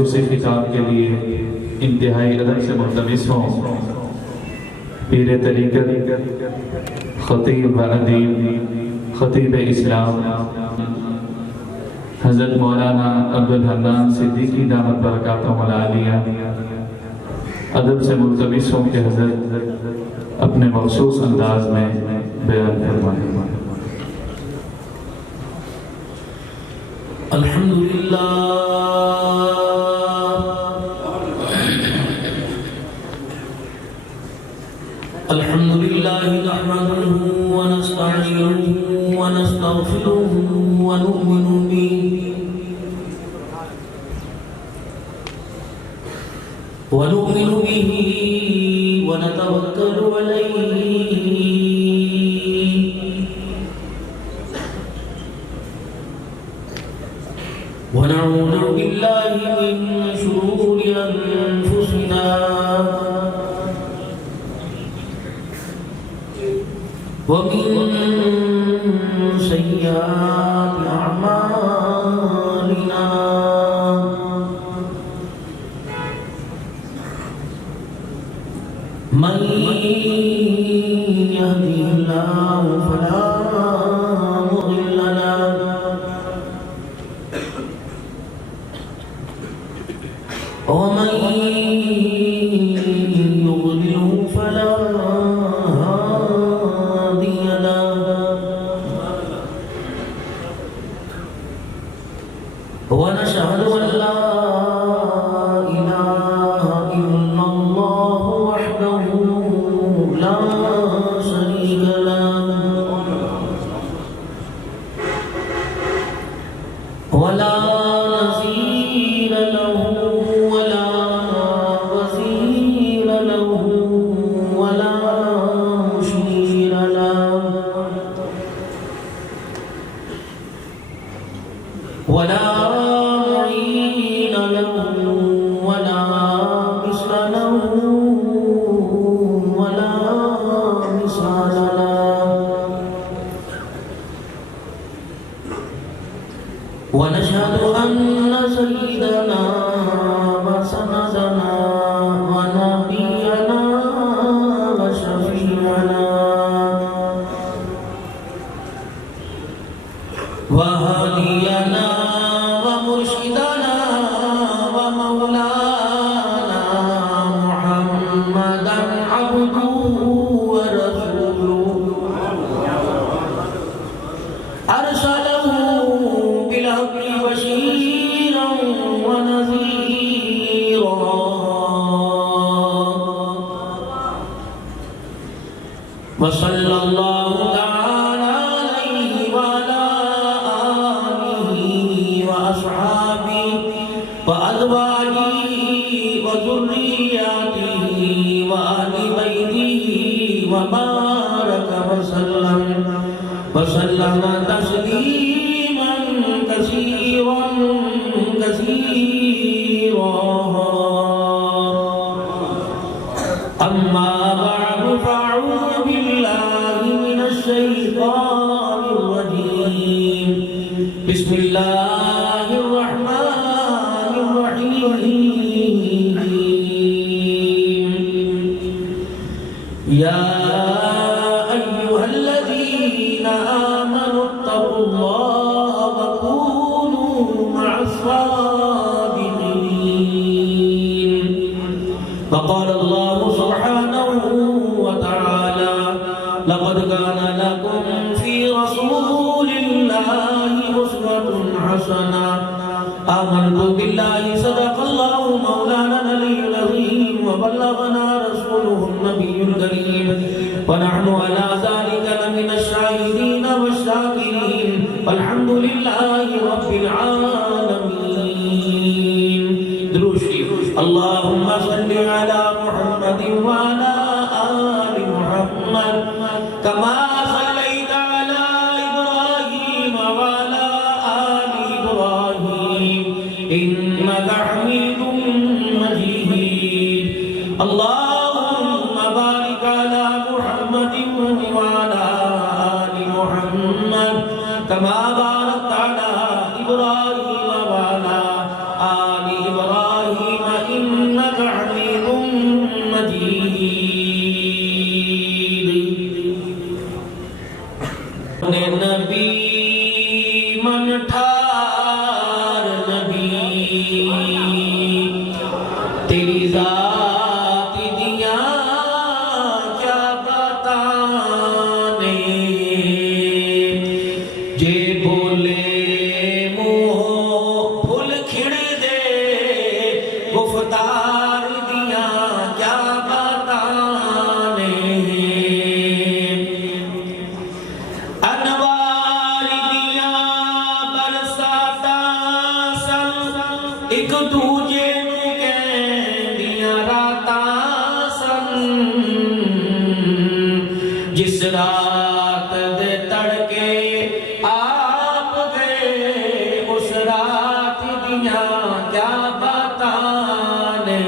خصوصی خطاب کے لیے انتہائی ادب سے ملتمس ہوں پیر طریقت خطیب و ادیب خطیب اسلام حضرت مولانا عبدالحنان صدیقی دامت برکاتہم العالیہ ادب سے ملتمس ہوں کہ حضرت اپنے مخصوص انداز میں بیان فرمائیں۔ الحمدللہ نحمده ونستعينه ونستغفره ونؤمن به ونتوكل عليه ونعوذ بالله من شرور أنفسنا ومن سيئات أعمالنا من يهده الله فلا مضل له ومن يضلله فلا هادي له ونشهد أن لا إله إلا الله وحده لا شريك له ولا نظير له ولا وزير له ولا مشير له ولا معين له ولا مثل له ولا مثال له ونشهد أن سيدنا وسندنا ونبينا وشفيعنا وهادينا ومرشدنا ومولانا محمدا عبده ورسوله أرسله بالحق بشيرا ونذيرا وصلى الله تعالى عليه وعلى آله وأصحابه وأزواجه وذرياته وآل بيته وبارك وسلم تسليما كثيرا أما بعد فأعوذ بالله من الشيطان الرجيم بسم الله الرحمن الرحيم يا أيها الذين آمنوا اتقوا الله وكونوا مع الصادقين وقال الله سبحانه وتعالى لقد كان لكم في رسول الله أسوة حسنة آمنت بالله صدق الله مولانا العلي العظيم وبلغنا رسوله النبي الكريم ونحن على ذلك لمن الشاهدين والشاكرين والحمد لله رب العالمين درود شریف اللهم صل على محمد وعلى آل محمد كما صليت على إبراهيم وعلى آل إبراهيم إنك حميد مجيد اللهم بارك على محمد وعلى آل محمد كما باركت على إبراهيم وعلى آل إبراهيم تیری ذات دیاں کیا بتانے جے بولے منہ پھل کھڑ دے گفتار دیاں کیا بتانے انوار دیاں برساتاں سن ایک دوجے جس رات دے تڑکے آپ گئے اس رات دیاں کیا بتانے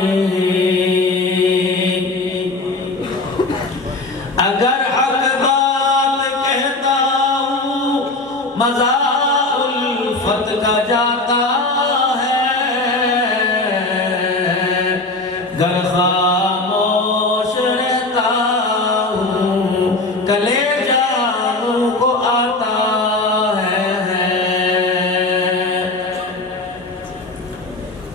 اگر حق بات کہتا ہوں مزہ الفت کا جاتا ہے گر خاموش رہتا کلے جانوں کو آتا ہے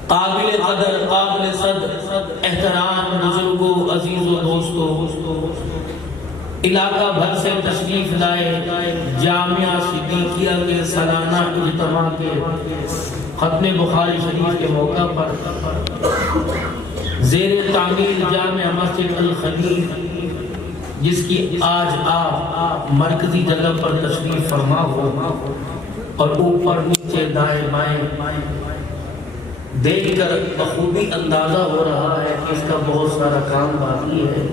قابل قدر قابل صدر احترام بزرگوں عزیزوں دوستوں علاقہ بھر سے تشریف لائے جامعہ صدیقیہ کے سالانہ اجتماع کے ختم بخاری شریف کے موقع پر زیر تعمیر جامع مسجد الخلیل جس کی آج آپ مرکزی جگہ پر تشریف فرما ہو اور اوپر نیچے دائیں بائیں دیکھ کر بخوبی اندازہ ہو رہا ہے کہ اس کا بہت سارا کام باقی ہے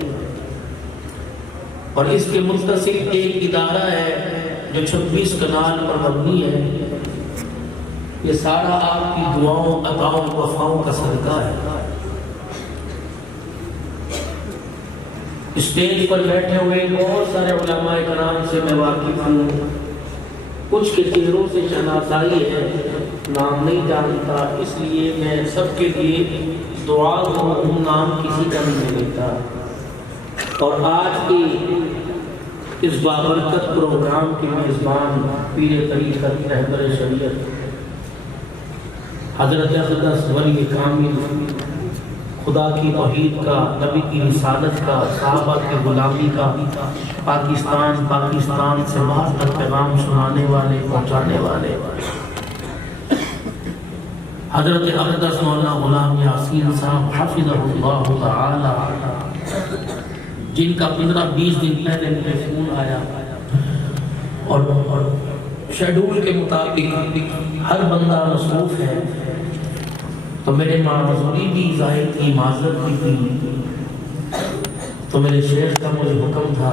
اور اس کے متصل ایک ادارہ ہے جو 26 کنال پر مبنی ہے یہ سارا آپ کی دعاؤں عطاؤں وفاؤں کا صدقہ ہے اسٹیج پر بیٹھے ہوئے بہت سارے علماء کرام سے میں واقف ہوں کچھ کے چہروں سے شناسائی ہے نام نہیں جانتا اس لیے میں سب کے لیے دعا ہوں نام کسی کا نہیں لیتا اور آج کی اس بابرکت پروگرام کے میزبان پیر طریقت رہبر شریعت حضرت اقدس ولی کامل خدا کی توحید کا نبی کی رسالت کا صحابہ کی غلامی کا پاکستان سے باہر تک پیغام سنانے والے پہنچانے والے حضرت اقدس مولانا غلام یاسین صاحب حفظہ اللہ تعالی جن کا 15-20 دن پہلے مجھے فون آیا اور شیڈول کے مطابق ہر بندہ مصروف ہے تو میرے معذوری بھی ظاہر کی معذرت بھی تھی تو میرے شیخ کا مجھے حکم تھا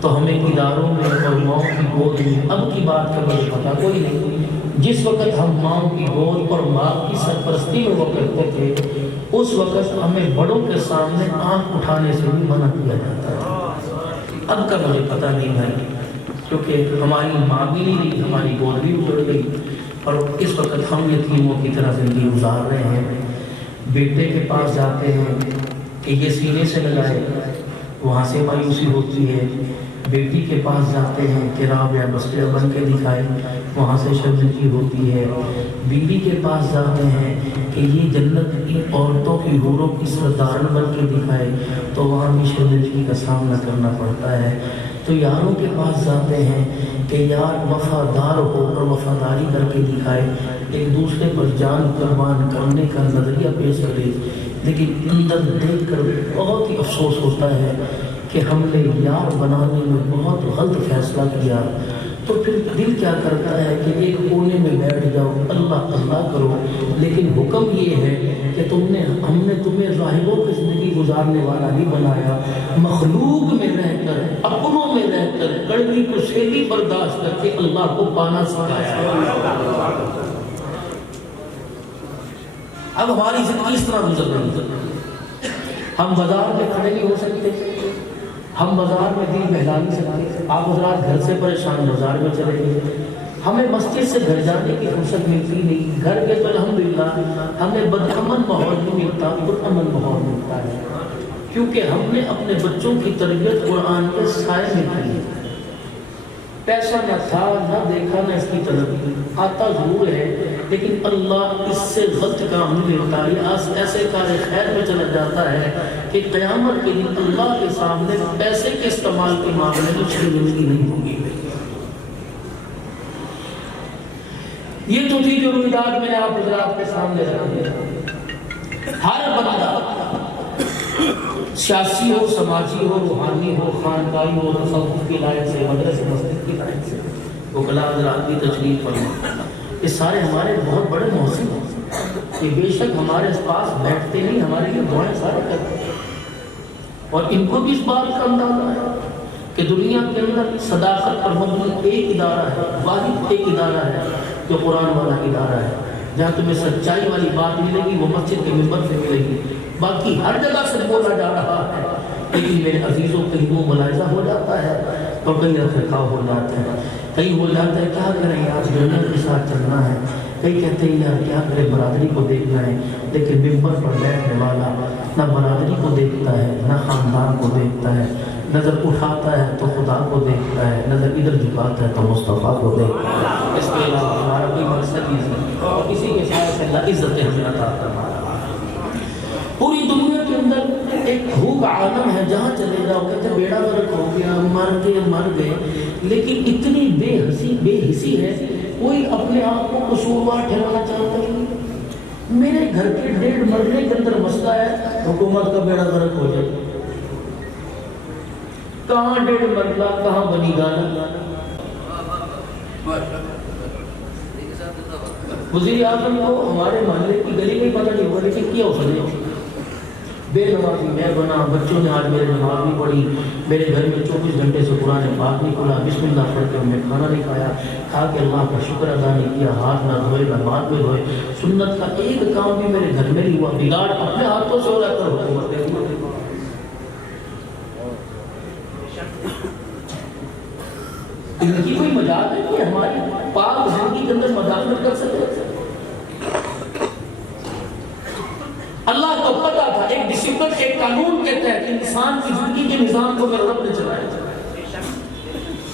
تو ہمیں اداروں میں اور ماؤں کی گود میں اب کی بات کا مجھے پتا کوئی نہیں جس وقت ہم ماؤں کی گود اور ماں کی سرپرستی میں وہ کرتے تھے اس وقت ہمیں بڑوں کے سامنے آنکھ اٹھانے سے بھی منع کیا جاتا ہے اب کا مجھے پتا نہیں ہے کیونکہ ہماری ماں بھی نہیں رہی ہماری گود بھی اجڑ گئی اور اس وقت ہم یتیموں کی طرح زندگی گزار رہے ہیں بیٹے کے پاس جاتے ہیں کہ یہ سینے سے لگائے وہاں سے مایوسی ہوتی ہے بیٹی کے پاس جاتے ہیں کہ رابعہ بستے بن کے دکھائے وہاں سے شرمندگی ہوتی ہے بیوی کے پاس جاتے ہیں کہ یہ جنت کی عورتوں کی حوروں کی سردارن بن کے دکھائے تو وہاں بھی شرمندگی کا سامنا کرنا پڑتا ہے تو یاروں کے پاس جاتے ہیں کہ یار وفادار ہو اور وفاداری کر کے دکھائے ایک دوسرے پر جان قربان کرنے کا نظریہ پیش کرے لیکن اندر دیکھ کر بہت ہی افسوس ہوتا ہے کہ ہم نے یار بنانے میں بہت غلط فیصلہ کیا تو پھر دل کیا کرتا ہے کہ ایک کونے میں بیٹھ جاؤ اللہ اللہ کرو لیکن حکم یہ ہے کہ ہم نے تمہیں راہبوں کی زندگی گزارنے والا نہیں بنایا مخلوق میں رہ کر اپنوں میں رہ کر کڑوی کو شیلی برداشت کر کے اللہ کو پانا سکھایا اب ہماری زندگی اس طرح گزر رہی ہے ہم بازار میں کھڑے نہیں ہو سکتے ہم بازار میں دل بہلا نہیں سکتے آپ حضرات گھر سے پریشان بازار میں چلے گئے ہمیں مسجد سے گھر جانے کی فرصت ملتی نہیں گھر کے تو الحمدللہ ہمیں بدامن ماحول نہیں ملتا پرامن ماحول ملتا ہے کیونکہ ہم نے اپنے بچوں کی تربیت قرآن کے سائے میں کی پیسہ نہ تھا نہ دیکھا نہ اس کی طرف آتا ضرور ہے لیکن اللہ اس سے غلط کام نہیں لیتا، یہ ایسے کار خیر میں چلا جاتا ہے کہ قیامت کے دن اللہ کے سامنے پیسے کے استعمال کے معاملے میں شرمندگی نہیں ہوگی۔ یہ تو تھی جو رویداد میں نے آپ حضرات کے سامنے رکھی۔ ہر بندہ سیاسی ہو، سماجی ہو، روحانی ہو، خانقاہی ہو، تصوف کی لائن سے، مدرسے مسجد کی لائن سے، وکلاء حضرات کی تشریف فرما، یہ سارے ہمارے بہت بڑے محسن ہیں، کہ بے شک ہمارے پاس بیٹھتے نہیں، ہمارے لیے دعائیں سارے کرتے ہیں، اور ان کو بھی اس بات کا اندازہ ہے کہ دنیا کے اندر صداقت پر مبنی ایک ادارہ ہے، واحد ایک ادارہ ہے جو قرآن والا ادارہ ہے، جہاں تمہیں سچائی والی بات ملے گی وہ مسجد کے ممبر سے ملے گی، باقی ہر جگہ سے بولا جا رہا ہے، لیکن میرے عزیزوں کہیں وہ ملاحظہ ہو جاتا ہے اور کہیں رکھ رکھاؤ ہو جاتا ہے، کہیں ہو جاتا ہے کیا کریں یار دنیا کے ساتھ چلنا ہے، کئی کہتے ہیں یار کیا کریں برادری کو دیکھنا ہے، لیکن ممبر پر بیٹھنے والا نہ برادری کو دیکھتا ہے نہ خاندان کو دیکھتا ہے، نظر اٹھاتا ہے تو خدا کو دیکھتا ہے، نظر ادھر جھکاتا ہے تو مصطفیٰ کو دیکھتا ہے، اس کے علاوہ ہمارا کوئی مقصد نہیں، اور اسی کے ساتھ اللہ عزت ہمیں عطا فرمائے۔ پوری دنیا کے اندر ایک بھوک عالم ہے، جہاں چلے جاؤ کہتے بیڑا غرق ہو گیا، مر گئے، لیکن اتنی بے حسی ہے، کوئی اپنے آپ کو قصوروار ٹھہرانا چاہتا نہیں۔ میرے گھر کے 1.5 مرلے کے اندر مسئلہ ہے، حکومت کا بیڑا غرق ہو جائے، کہاں 1.5 مرلہ کہاں بنی گانا۔ وزیر اعظم کو ہمارے محلے کی گلی میں پتہ نہیں ہوا، لیکن کیا ہو سکے بے نمازی میں بنا، بچوں نے آج میرے نماز نہیں پڑھی، میرے گھر میں 24 گھنٹے سے قرآن پاک نہیں کھلا، بسم اللہ پڑھ کے ہمیں کھانا نہیں کھایا، کھا کے اللہ کا شکر ادا نہیں کیا، ہاتھ نہ دھوئے نہ بعد میں دھوئے، سنت کا ایک کام بھی میرے گھر میں نہیں ہوا، بگاڑ اپنے ہاتھوں سے ہو رہا کر حکومت ہے۔ ان کی کوئی مجال نہیں ہے ہماری پاک زندگی کے اندر مداخلت کر سکتے۔ اللہ کو پتا تھا ایک ڈسپلن، ایک قانون کے تحت انسان کی زندگی کے نظام کو میرے رب نے چلایا،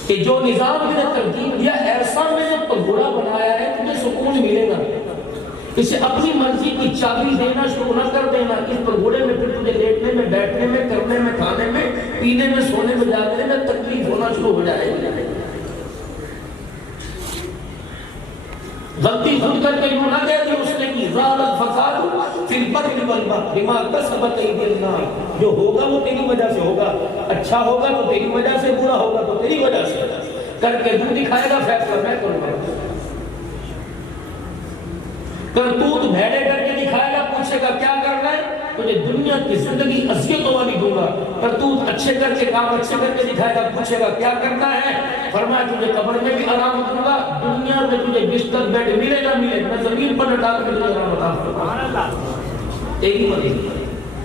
کہ جو نظام میں نے ترتیب دیا ایسا میں نے پگھوڑا بنایا ہے تجھے سکون ملے گا، اسے اپنی مرضی کی چابی دینا شروع نہ کر دینا، اس پگھوڑے میں پھر تجھے لیٹنے میں، بیٹھنے میں، کرنے میں، کھانے میں، پینے میں، سونے میں، جاگنے میں تکلیف ہونا شروع ہو جائے گی۔ غلطی خود کر کے یوں نہ کہہ دی اس نے کی ظاہر الفساد فی البر والبحر بما کسبت ایدی الناس، جو ہوگا وہ تیری وجہ سے ہوگا، اچھا ہوگا تو تیری وجہ سے، برا ہوگا تو تیری وجہ سے، کر کے جو دکھائے گا فیصلہ میں کروں گا، کرتوت بھیڑے کر کے دکھائے گا، پوچھے گا کیا کرنا ہے، تجھے دنیا کی زندگی اذیتوں والی دوں گا، کرتوت اچھے کر کے کام اچھے کر کے دکھائے گا، پوچھے گا کیا کرنا ہے، فرمایا تجھے قبر میں بھی آرام دوں گا، دنیا میں تجھے بستر بیڈ ملے نہ ملے، میں زمین پر لٹا کر تجھے آرام عطا فرماؤں گا۔ ایک ہی مرضی،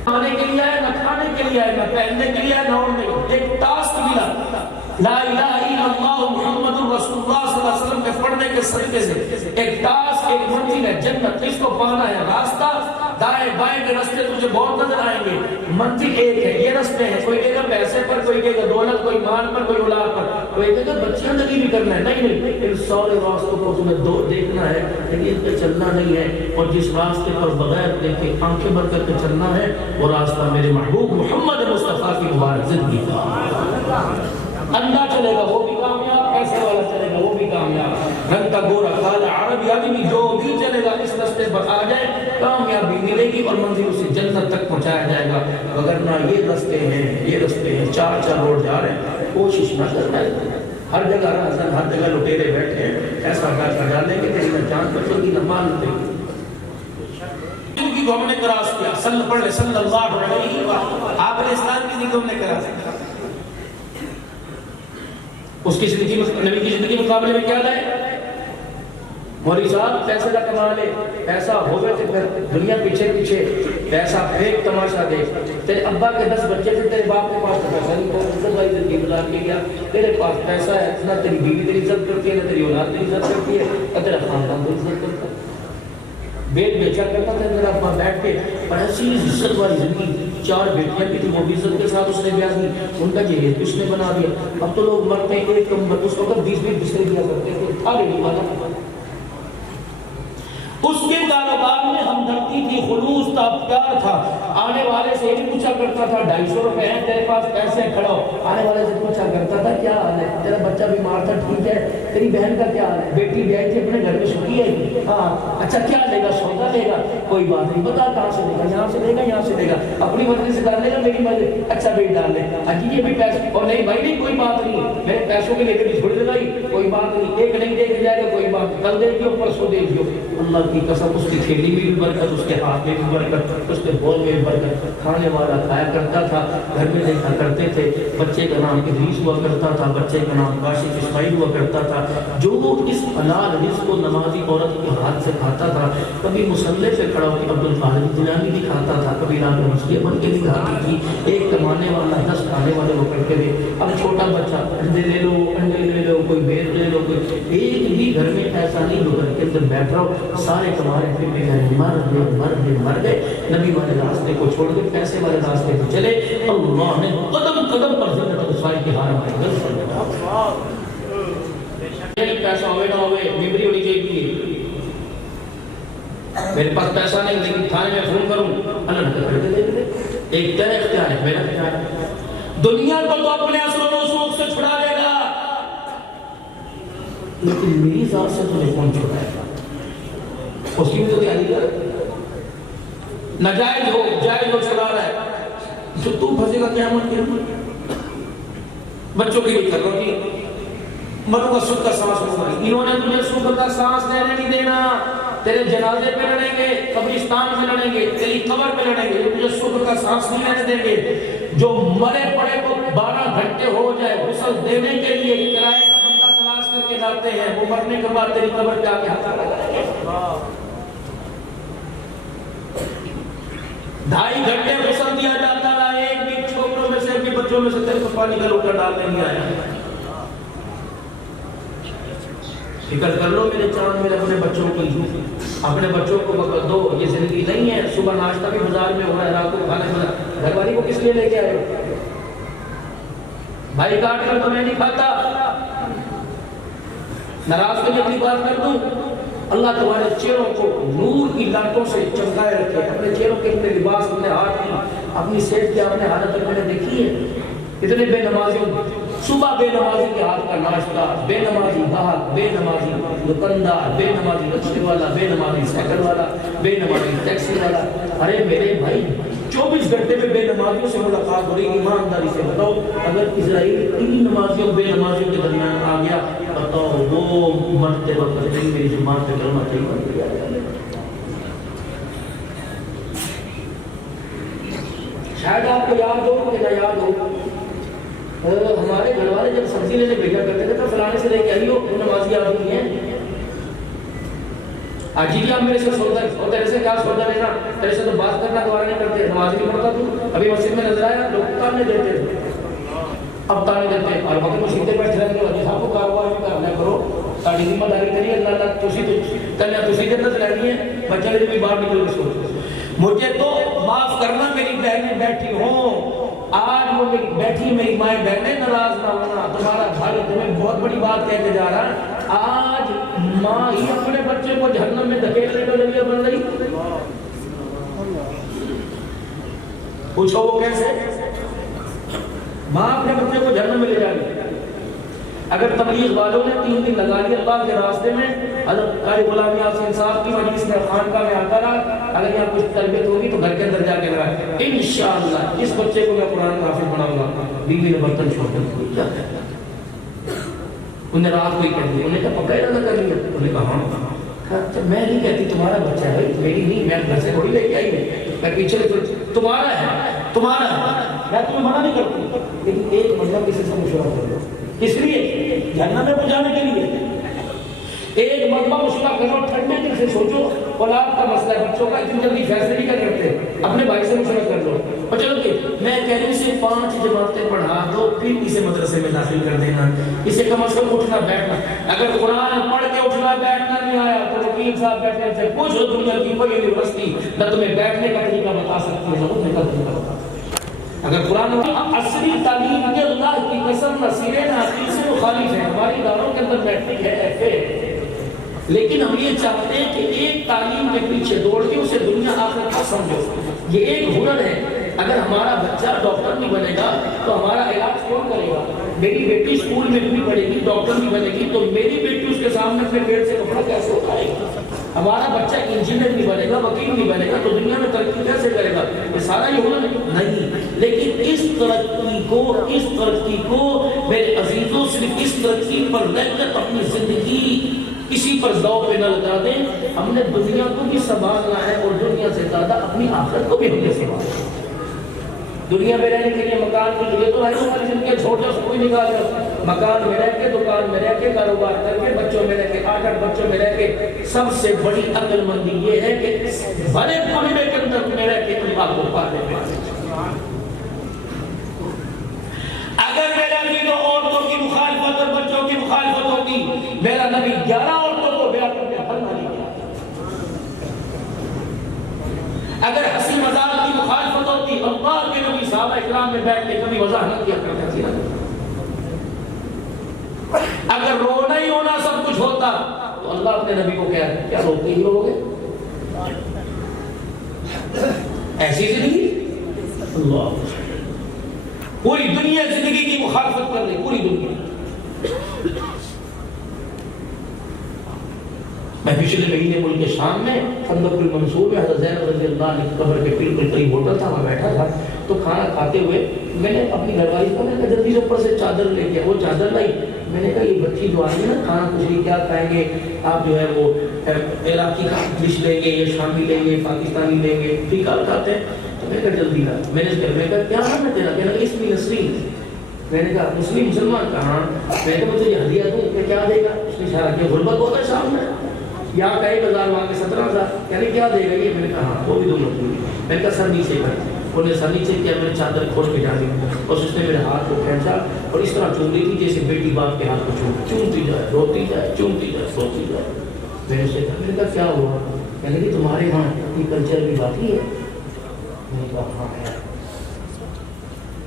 کھانے کے لیے آئے نہ کھانے کے لیے آئے نہ پہننے کے لیے آئے نہ اوڑھنے کے لیے، ایک ٹاسک ملا، لا الہ الا اللہ محمد رسول اللہ صلی اللہ علیہ وسلم کے پڑھنے کے طریقے سے ایک ٹاسک، ایک منزل ہے جنت، اس کو پانا ہے، راستہ دائیں بائیں کے راستے تجھے بہت نظر آئیں گے، منزل ایک ہے، یہ راستے ہیں، کوئی کہے گا پیسے پر، کوئی کہے گا دولت، کوئی مال پر، کوئی اولاد پر، کوئی کہے گا بچیاں نگی بھی کرنا ہے، نہیں ان سارے راستوں کو تمہیں دیکھنا ہے، لیکن ان پہ چلنا نہیں ہے، اور جس راستے پر بغیر دیکھے آنکھیں بند کر کے چلنا ہے وہ راستہ میرے محبوب محمد مصطفیٰ کی مبارک زندگی کا۔ اندھا چلے گا وہ بھی کامیاب، پیسے والا چلے گا وہ بھی کامیاب، رنگ کا گورا کالا عربی آدمی جو بھی چلے گا اس راستے پر آ جائے کامیابی ملے گی اور منزل اسے جنت تک پہنچایا جائے گا، وگرنہ یہ راستے ہیں، چار روڈ جا رہے ہیں، کوشش نہ کرنا ہے، ہر جگہ رہزن، ہر جگہ لٹیرے بیٹھے ہیں، ایسا کر ڈالیں گے کہ نہ جان بچے گی نہ مال بچے گی۔ ہم نے کراس کیا، صلی اللہ علیہ وسلم، آپ نے اسلام کی زندگی ہم نے کراس کیا، اس کی زندگی نبی کی زندگی مقابلے میں کیا لائے؟ مولوی صاحب پیسے کا کما لے، پیسہ ہوگا تو پھر دنیا پیچھے پیچھے، پیسہ پھینک تماشا دے، تیرے ابا کے 10 بچے تھے، تیرے باپ کے پاس پیسہ نہیں تھا، عزت والی زندگی گزار کے گیا، تیرے پاس پیسہ ہے، نہ تیری بیوی تیری عزت کرتی ہے، نہ تیری اولاد تیری عزت کرتی ہے، نہ تیرا خاندان تیری عزت کرتا ہے، بیٹ بیچا کرتا تھا میرا ابا بیٹھ کے، اور ایسی عزت والی زندگی، 4 بیٹیاں بھی تھی، وہ بھی عزت کے ساتھ اس نے بیاہ دی، ان کا جہیز بھی اس نے بنا دیا، اب تو لوگ مرتے ہیں ایک کمبل، اس وقت 20 بسرے دیا کرتے تھے، تھا نہیں والا، باپدار تھا. آنے والے سے نہیں پوچھا کرتا تھا 250 روپے ہیں تیرے پاس پیسے کھڑا ہو. آنے والے سے پوچھا کرتا تھا کیا حال ہے, تیرا بچہ بیمار تھا ٹھیک ہے, تیری بہن کا کیا حال ہے, بیٹی بیائی تھی اپنے گھر میں سکی ہے, ہاں اچھا کیا لے گا, سودا لے گا, کوئی بات نہیں, بتا کہاں سے لے گا, یہاں سے لے گا, یہاں سے لے گا, اپنی مرضی سے ڈال لے گا, میری مرضی, اچھا بیٹھ ڈال لے, اجی یہ بھی پیسے, اور نہیں بھائی نہیں کوئی بات نہیں, میرے پیسوں کے لیے بھی چھوڑ دے گا, کوئی بات نہیں, ایک نہیں دے کے جائے گا, کوئی بات, کل دے دیو پرسوں دے دیو. اللہ کی قسم اس کی تھیلی میں بھی برکت, اس کے ہاتھ میں بھی برکت, اس کے بول میں بھی برکت. کھانے والا کھایا کرتا تھا, گھر میں دیکھا کرتے تھے, بچے کا نام ادریس ہوا کرتا تھا, بچے کا نام کاشف اسماعیل ہوا کرتا تھا. جو اس حلال رزق کو نمازی عورت کے ہاتھ سے کھاتا تھا, کبھی مصلے پہ کھڑا ہو کے عبد القادر جیلانی بھی کھاتا تھا, کبھی رات میں مسجد بن کے بھی کھاتی تھی. ایک کمانے والا 10 کھانے والے ہو کر کے بھی. اب چھوٹا بچہ انڈے لے لو, انڈے لے لو, کوئی بیل لے لو, کوئی ایک بھی گھر میں ایسا نہیں جو گھر کے اندر بیٹھ رہا ہو, سارے کمارے پھر بھی مر گئے. نبی والے راستے کو چھوڑ کے پیسے والے راستے پہ چلے. اللہ نے قدم قدم پر جنت رسوائی کے ہار میں پیسہ ہوئے نہ ہوئے, میموری ہونی چاہیے. میرے پاس پیسہ نہیں لیکن تھانے میں فون کروں, اللہ نے کر دے. ایک تیرا اختیار ہے, میرا اختیار ہے. دنیا کو تو اپنے اثر و رسوخ سے چھڑا لے گا, لیکن میری ذات سے تمہیں کون چھڑائے گا؟ اس کی بھی تو تیاری کر. ناجائز ہو جائز ہو چلا رہا ہے, تو تو پھنسے گا قیامت کے اندر. بچوں کی بھی کر روٹی, مروں کا سکھ کا سانس ہوگا, انہوں نے تمہیں سکھ کا سانس لینے نہیں دینا. تیرے جنازے پہ لڑیں گے, قبرستان میں لڑیں گے, تیری قبر پہ لڑیں گے, تجھے سکھ کا سانس نہیں لینے دیں گے. جو مرے پڑے کو 12 گھنٹے ہو جائے غسل دینے کے لیے کرائے کا بندہ تلاش کر کے لاتے ہیں, وہ مرنے کے بعد تیری قبر پہ آ کے ہاتھ لگائیں گے. 2.5 گھنٹے غسل دیا جاتا رہا, ایک بھی چھوکروں میں سے ایک بھی بچوں میں سے تیرے کو پانی کا لوٹا ڈالنے نہیں آیا. فکر کر لو میرے چاند میرے اپنے بچوں کی, اپنے بچوں کو وقت دو. یہ زندگی نہیں ہے صبح ناشتہ بھی بازار میں ہو رہا ہے, رات کو کھانے بنا, گھر والی کو کس لیے لے کے آئے ہو؟ بھائی کاٹ کر تو میں نہیں کھاتا, ناراض کے لیے اپنی بات کر دوں. اللہ تمہارے چہروں کو نور کی لانٹوں سے چمکائے رکھے. اپنے چہروں کے اپنے لباس, اپنے ہاتھ کی, اپنی صحت کی اپنے حالت میں نے دیکھی ہے. اتنے بے نمازیوں, صبح بے نمازی کے ہاتھ کا ناشتہ, بے نمازی گاہک, بے نمازی دکاندار, بے نمازی رکشے والا, بے نمازی سائیکل والا, بے نمازی ٹیکسی والا. ارے میرے بھائی 24 گھنٹے میں بے نمازیوں سے ملاقات ہو رہی. ایمانداری سے بتاؤ, اگر اسرائیل 3 نمازیوں بے نمازیوں کے درمیان آ گیا, بتاؤ وہ مرتے وقت میری زبان پہ کلمہ طیبہ دیا جائے. شاید آپ کو یاد ہو کہ نہ یاد ہو, ہمارے گھر والے جب سبزی لینے بھیجا کرتے تھے تو فلانے سے لے کے آئیو, وہ نمازی آدمی ہیں. آجی جی آپ میرے سے سودا, اور تیرے سے کیا سودا لینا, تیرے سے تو بات کرنا دوبارہ نہیں کرتے. نمازی نہیں پڑھتا تو ابھی مسجد میں نظر آیا, لوگ تانے دیتے تھے, اب تانے دیتے ہیں. اور وقت میں سیدھے بیٹھ رہے ہیں, صاحب کو کاروبار بھی کرنا کرو, ساری ذمہ داری کریے. اللہ تعالیٰ تسی جنت لینی ہے, بچے بھی باہر نکل کے سوچ. مجھے تو معاف کرنا, میری بہنیں بیٹھی ہوں, آج وہ بیٹھی میری مائیں بہنیں, ناراض نہ ہونا. تمہارا بھائی تمہیں بہت بڑی بات کہہ کے جا رہا ہے, آج ماں ہی اپنے بچے کو جہنم میں دھکیلنے کا ذریعہ بن رہی. پوچھو وہ کیسے؟ ماں اپنے بچے کو جہنم میں لے جا رہی. اگر تبلیغ والوں نے 3 دن لگا لیے اللہ کے راستے میں, حضرت قاری غلام یاسین صاحب کی مجلس میں خانقاہ میں آتا رہا, اگر یہاں کچھ تربیت ہوگی تو گھر کے اندر جا کے لگا, انشاءاللہ اس بچے کو میں قرآن حافظ بناؤں گا. بیوی نے برتن چھوڑ کر انہیں رات کو ہی کہہ دی, انہیں کہا پکا ارادہ کر لیا, انہوں نے کہا ہاں. میں نہیں کہتی تمہارا بچہ ہے, میری نہیں, میں گھر سے تھوڑی لے کے آئی ہوں, میں پیچھے تمہارا ہے, تمہارا ہے, میں تمہیں منع نہیں کرتی, لیکن ایک مطلب کسی سے مشورہ کر لو. اس لیے جہنم میں پہنچانے کے لیے ایک مرتبہ مشورہ کرو, ٹھنڈے دل سے سوچو. اولاد کا مسئلہ ہے, بچوں کا اتنی جلدی فیصلے نہیں کر کرتے, اپنے بھائی سے مشورہ کر لو. اور چلو کہ میں کہہ رہی ہوں اسے 5 جماعتیں پڑھا دو, پھر اسے مدرسے میں داخل کر دینا. اسے کم از کم اٹھنا بیٹھنا, اگر قرآن پڑھ کے اٹھنا بیٹھنا نہیں آیا تو وکیل صاحب بیٹھنے سے پوچھو دنیا کی کوئی یونیورسٹی نہ تمہیں بیٹھنے کا طریقہ بتا سکتی ہے, نہ اٹھنے کا طریقہ بتا سکتی ہے. اگر قرآن اصلی تعلیم کے اللہ کی قسم نہ سیرے نہ عقیل سے مخالف ہے. ہماری اداروں کے اندر میٹرک ہے, ایف اے, لیکن ہم یہ چاہتے ہیں کہ ایک تعلیم کے پیچھے دوڑ کے اسے دنیا آخرت کا سمجھو یہ ایک ہنر ہے. اگر ہمارا بچہ ڈاکٹر نہیں بنے گا تو ہمارا علاج کون کرے گا؟ میری بیٹی اسکول میں بھی پڑھے گی، ڈاکٹر نہیں بنے گی تو میری بیٹی اس کے سامنے اپنے پیٹ سے کپڑا کیسے اٹھائے گا؟ ہمارا بچہ انجینئر نہیں بنے گا، وکیل نہیں بنے گا تو دنیا میں ترقی کیسے کرے گا؟ یہ سارا یہ ہنر نہیں. لیکن اس ترقی کو میرے عزیزوں صرف اس ترقی پر رہ کر اپنی زندگی اسی پر ذوق پہ نہ لگا دیں. ہم نے دنیا کو بھی سنبھالنا ہے اور دنیا سے زیادہ اپنی آخرت کو بھی ہم نے سنبھالنا ہے. دنیا میں رہنے کے لیے مکان کی ضرورت تو ہے ہماری زندگی چھوٹا سا کوئی نکال کر مکان میں رہ کے، دکان میں رہ کے، کاروبار کر کے، بچوں میں رہ کے، 8 بچوں میں رہ کے. سب سے بڑی عقل مندی یہ ہے کہ بڑے کنبے کے اندر میں رہ کے اللہ کو پانے پانے. اگر میرا نبی تو عورتوں کی مخالفت اور بچوں کی مخالفت ہوتی، میرا نبی 11 عورتوں کو بیعت کر کے پھلنا نہیں کیا. اگر ہنسی مذاق کی مخالفت ہوتی، اللہ کے نبی صحابہ اکرام میں بیٹھ کے کبھی مزاح نہ کیا کرتے تھے. اگر رونا ہی ہونا سب کچھ ہوتا تو اللہ اپنے نبی کو کیا روتے ہی ہوگے؟ ایسی زندگی اللہ پوری دنیا زندگی کی مخالفت کر رہی، پوری دنیا. میں پچھلے مہینے ملک شام میں خندق المنصور میں حضرت زینب رضی اللہ عنہ کی قبر کے بالکل قریب ہوٹل تھا، میں بیٹھا تھا تو کھانا کھاتے ہوئے میں نے اپنی گھر والی کو میں نے کہا جلدی سے اوپر سے چادر لے کے، وہ چادر لائی. میں نے کہا یہ بچی جو آئی ہے نا کھانا کچھ نہیں، کیا کھائیں گے آپ؟ جو ہے وہ عراقی ڈش لیں گے، یہ شامی لیں گے، پاکستانی لیں گے، ٹھیک کھاتے ہیں. تو میں نے کہا جلدی لا. میں نے کہا کیا نام ہے تیرا؟ کہنے لگا اسمی نسرین. میں نے کہا مسلم مسلمان کہاں؟ میں نے کہا مجھے یہ ہدیہ دوں. کہ کیا دے گا؟ اس نے اشارہ کیا غربت ہوتا ہے شام میں، یہاں کا 1,000 وہاں کے 17,000. یعنی کیا دے گا یہ؟ میں نے کہا ہاں وہ بھی دو لوگ. میں نے کہا سر نیچے کر. انہوں نے سر نیچے کیا، میں نے چادر کھول کے ڈالی اور اس نے میرے ہاتھ کو کھینچا اور اس طرح چوم رہی تھی جیسے بیٹی باپ کے ہاتھ کو چومتی جائے، روتی جائے، چومتی جائے، سوتی جائے. میں نے اسے کہا، میں نے کہا کیا ہوا؟ کہنے لگی تمہارے وہاں یہ کلچر بھی باقی ہے؟ میں نے کہا ہاں ہے.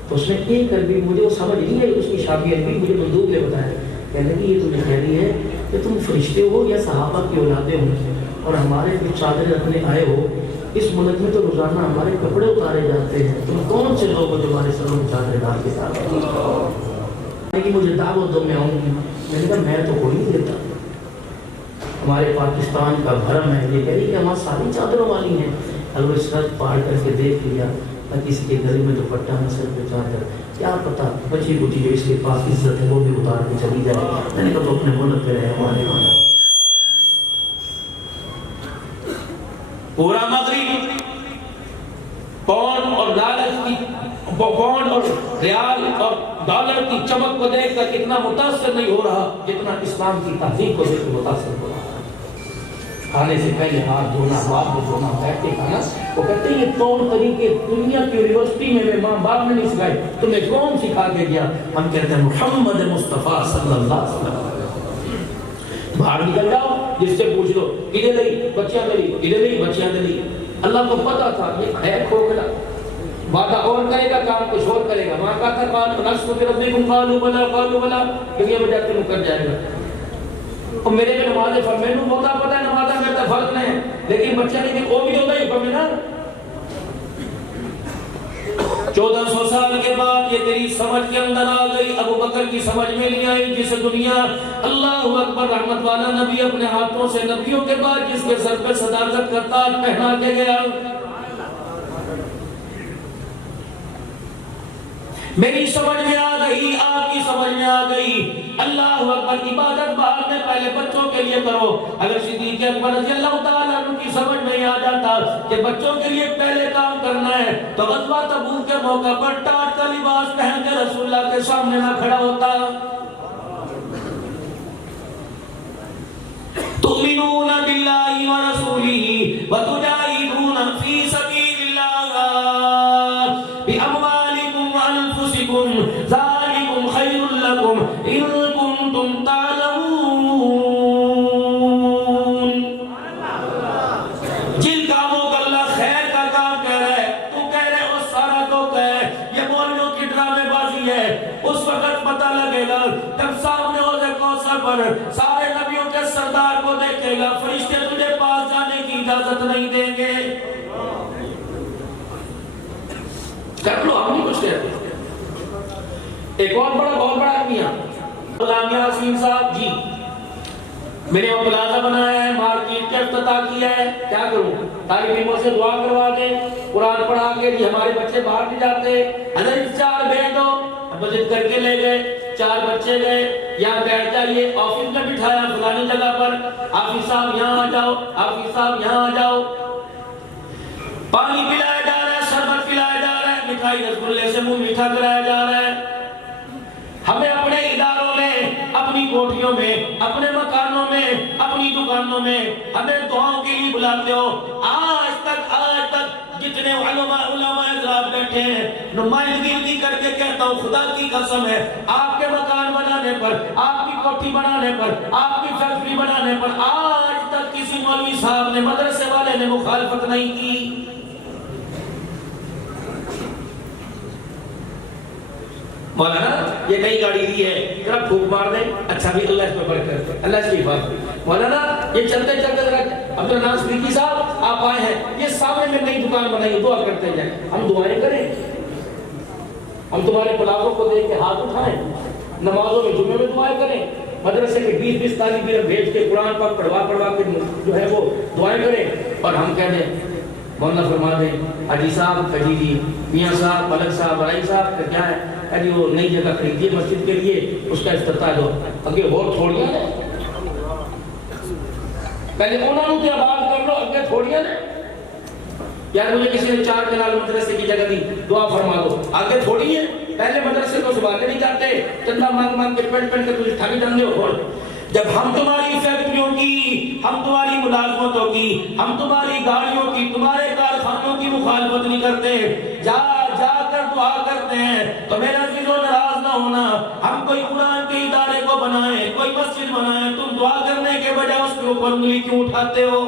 تو اس نے ایک کر بھی مجھے وہ سمجھ نہیں آئی، اس کی شابیت بھی مجھے بندوق نے بتایا. کہنے لگی یہ تمہیں کہہ رہی ہے کہ تم فرشتے ہو یا صحابہ کی اولادیں ہو اور ہمارے کچھ چادریں رکھنے آئے ہو. اس ملک میں تو روزانہ ہمارے کپڑے اتارے جاتے ہیں، تم کون سے لوگ ہو جو ہمارے سروں میں چادریں ڈال کے ساتھ مجھے دعوت دو میں آؤں گی. میں نے کہا میں تو کوئی نہیں دیتا، ہمارے پاکستان کا بھرم ہے. یہ کہہ رہی کہ ہمارے ساری چادروں والی ہیں. اگر اس سر پاڑ کر کے دیکھ لیا تاکہ کسی کے گلے میں دوپٹہ نہ، سر پہ چادر، کیا پتا بچی بچی جو اس کے پاس عزت ہے وہ بھی اتار کے چلی جائے. میں نے کہا تو اپنے ملک پہ رہے ہمارے وہاں. پورا مغرب پاؤنڈ اور لالچ کی، پاؤنڈ اور ریال اور ڈالر کی چمک کو دیکھ کر اتنا متاثر نہیں ہو رہا جتنا اسلام کی تہذیب کو دیکھ کر متاثر ہو رہا. کھانے سے پہلے ہاتھ دھونا، ہاتھ دھونا، بیٹھ کے کھانا. وہ کہتے ہیں یہ طور طریقے دنیا کی یونیورسٹی میں ماں باپ نے نہیں سکھائے، تمہیں کون سکھا کے گیا؟ ہم کہتے ہیں محمد مصطفیٰ صلی اللہ علیہ وسلم. باہر نکل جاؤ، جس سے پوچھ لو ادھر نہیں بچیاں ملی، ادھر نہیں بچیاں ملی. اللہ کو پتا تھا یہ ہے کھوکھلا، وعدہ اور کرے گا، کام کچھ اور کرے گا. وہاں کا تھا قالوا نسلو بربکم قالوا بلا قالوا بلا، دنیا میں جاتے مکر جائے گا. اور میرے میں نماز فرض، میں نے بہت پتہ ہے نماز میں فرض نہیں ہے، لیکن بچہ نے کہ وہ بھی ہوتا ہی فرض نا. 1400 سال کے بعد یہ تیری سمجھ کے اندر آ گئی، ابو بکر کی سمجھ میں نہیں آئی. جس دنیا اللہ اکبر رحمت والا نبی اپنے ہاتھوں سے نبیوں کے بعد جس کے سر پہ صداقت کا تاج پہنا کے گیا، میری سمجھ میں آ گئی، آپ کی سمجھ میں آ گئی. اللہ اکبر. عبادت بعد میں پہلے بچوں کے لیے کرو. اگر صدیق اکبر رضی اللہ تعالیٰ عنہ کی سمجھ میں آ جاتا کہ بچوں کے لیے پہلے کام کرنا ہے تو غزوہ تبوک کے موقع پر ٹاٹ کا لباس پہن کے رسول اللہ کے سامنے نہ کھڑا ہوتا. تؤمنون باللہ ورسولہ وتجاہدون فی سبیل اللہ باموالکم وانفسکم ذالکم خیر لکم ان کنتم تعلمون. جن کاموں کا اللہ خیر کا کام کہہ رہا ہے تو کہہ رہے وہ سارا تو کہہ یہ مولویوں کی ڈرامے بازی ہے. اس وقت پتہ لگے گا جب سامنے حوض کوثر پر سارے نبیوں کے سردار کو دیکھے گا، فرشتے تجھے پاس جانے کی اجازت نہیں دیں گے. ایک اور بہت بڑا آدمی ہے غلام یاسین صاحب جی، میں نے وہ پلازا بنایا ہے، مارکیٹ کا افتتاح کیا ہے، کیا کروں؟ طالب علموں سے دعا کروا دیں، قرآن پڑھا کے جی ہمارے بچے باہر نہیں جاتے، حضرت 4 بھیج دو، بجٹ کر کے لے گئے، 4 بچے گئے، یہاں بیٹھ جائیے، آفس میں بٹھایا فلانی جگہ پر، حافظ صاحب یہاں آ جاؤ، حافظ صاحب یہاں آ جاؤ، پانی پلایا جا رہا ہے، شربت پلایا جا رہا ہے، مٹھائی رسگلے سے منہ میٹھا کرایا جا رہا ہے۔ ہمیں اپنے اداروں میں، اپنی کوٹھیوں میں، اپنے مکانوں میں، اپنی دکانوں میں ہمیں دعاؤں کے لیے بلاتے ہو۔ آج تک جتنے علماء حضرات بیٹھے ہیں، نمائندگی کر کے کہتا ہوں خدا کی قسم ہے، آپ کے مکان بنانے پر، آپ کی کوٹھی بنانے پر، آپ کی فیکٹری بنانے پر آج تک کسی مولوی صاحب نے، مدرسے والے نے مخالفت نہیں کی۔ مولانا یہ نئی گاڑی لی ہے، ذرا پھونک مار دیں، اچھا بھی اللہ اس پہ برکت دے، اللہ اس کی حفاظت کرے۔ مولانا یہ چلتے چلتے ذرا عبدالناصر صدیقی صاحب آپ آئے ہیں، یہ سامنے میں نئی دکان بنائی، دعا کرتے جائیں، ہم دعائیں کریں، ہم تمہارے پلازوں کو دیکھ کے ہاتھ اٹھائیں، نمازوں میں جمعے میں دعائیں کریں، مدرسے کے 20 طالب علم بھیج کے قرآن پاک پڑھوا کے جو ہے وہ دعائیں کریں، اور ہم کہہ دیں مولانا فرما دیں حاجی صاحب جی میاں صاحب ملک صاحب بڑائی صاحب کا کیا ہے وہ نئی جگہ خریدیے مسجد کے لیے، اس کا افتتاح دو، اگے اور تھوڑیاں نے پہلے انہوں نے آباد کر لو، اگے تھوڑیاں نے یار مجھے کسی نے 4 کنال مدرسے کی جگہ دی، دعا فرما دو، آگے تھوڑی ہے، پہلے مدرسے کو سنبھالنے نہیں چاہتے، چندہ مانگ کے پینٹ کے تجھے ٹھاگی ڈالنے ہو۔ جب ہم تمہاری فیکٹریوں کی، ہم تمہاری ملازمتوں کی، ہم تمہاری گاڑیوں کی، تمہارے کارخانوں کی مخالفت نہیں کرتے، جا کر دعا کرتے ہیں، تو میرا عزیزو ناراض نہ ہونا، ہم کوئی قرآن کے ادارے کو بنائیں، کوئی مسجد بنائیں، تم دعا کرنے کے بجائے اس کے اوپر انگلی کیوں اٹھاتے ہو؟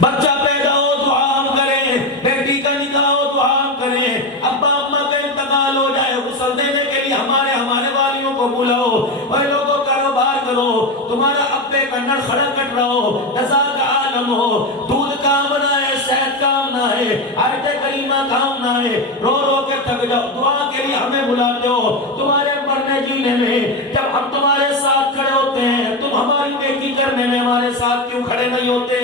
بچہ پیدا ہو دعا ہم کریں، بیٹی کا نکاح ہو دعا ہم کریں، ابا اماں کا انتقال ہو جائے غسل دینے کے لیے ہمارے والیوں کو بلاؤ، اور لوگوں کاروبار کرو، تمہارا ابے کا نرخڑا کٹ رہا ہو، نزا کا عالم ہو، دودھ کام نہ ہے، شہد کام نہ ہے، آیت کریمہ کام نہ ہے، رو رو کے تھک جاؤ، دعا کے لیے ہمیں بلاتے ہو، تمہارے مرنے جینے میں جب ہم تمہارے ساتھ کھڑے ہوتے ہیں، تم ہماری نیکی کرنے میں ہمارے ساتھ کیوں کھڑے نہیں ہوتے؟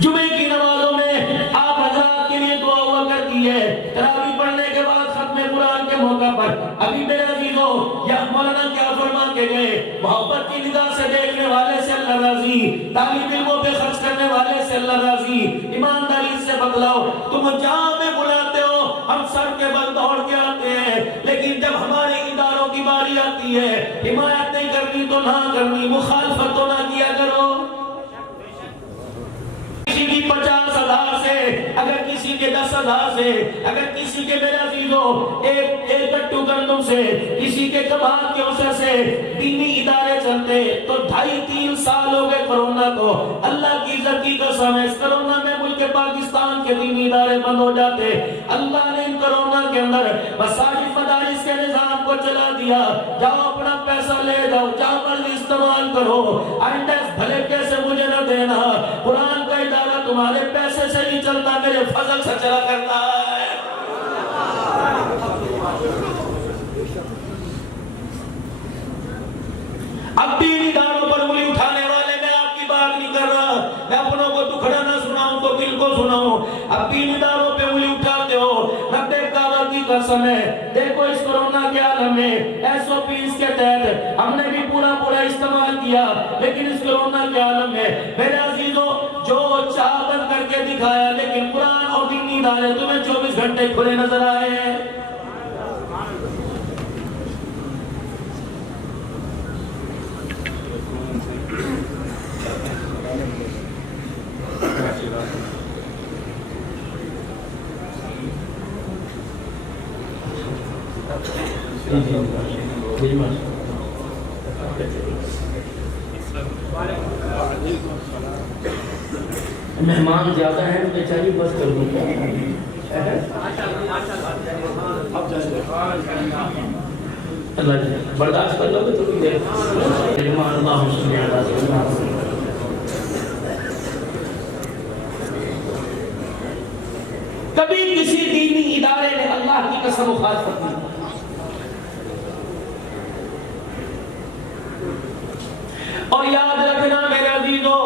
جمعے کی نمازوں میں آپ حضرات کے لیے دعا ہوا کرتی ہے، تراویح پڑھنے کے بعد ختم قرآن کے موقع پر ابھی میرے عزیزو یا مولانا کیا فرما کے گئے، محبت کی نگاہ سے دیکھنے والے سے اللہ راضی، طالب علموں پہ خرچ کرنے والے سے اللہ راضی، ایمانداری سے بتلاؤ، تم جہاں میں بلاتے ہو ہم سر کے بل دوڑ کے آتے ہیں، لیکن جب ہمارے اداروں کی باری آتی ہے، حمایت نہیں کرنی تو نہ کرنی، مخالفت تو نہ کیا کرو۔ کسی کی 50,000 سے، اگر کسی کے 10,000 سے، اگر کسی کے میرے عزیزو ایک کٹو گندم سے، کسی کے کباب کے اسے سے دینی ادارے چلتے تو 2.5-3 سال ہو گئے کرونا کو، اللہ کی عزت کی قسم ہے، اس کرونا میں ملک پاکستان کے دینی ادارے بند ہو جاتے، اللہ نے ان کرونا کے اندر مساجد مدارس کے نظام کو چلا دیا، جاؤ اپنا پیسہ لے جاؤ، جاؤ مرضی استعمال کرو، انڈیکس بھلے کیسے مجھے نہ دینا، قرآن کا ادارہ تمہارے پیسے سے نہیں چلتا، میرے فضل سے چلا کرتا ہے۔ اب بھی اداروں پر انگلی اٹھانے والے، میں آپ کی بات نہیں کر رہا، میں اپنوں کو دکھڑا نہ سناؤں تو دل کو سناؤں، اب بھی اداروں پہ انگلی اٹھاتے ہو، رب کعبہ کی قسم ہے، دیکھو اس کورونا کے عالم میں SOPs کے تحت ہم نے بھی پورا استعمال کیا، لیکن اس کورونا کے عالم میں میرے عزیزو جو چاہ بند کر کے دکھایا، لیکن قرآن اور دینی ادارے تمہیں 24 گھنٹے کھلے نظر آئے ہیں۔ مہمان زیادہ ہیں تو چاہیے بس کر دوں کیا اللہ برداشت کر لو گے تو کبھی کسی دینی ادارے نے اللہ کی قسم مخالفت کی. اور یاد رکھنا میرے عزیزو،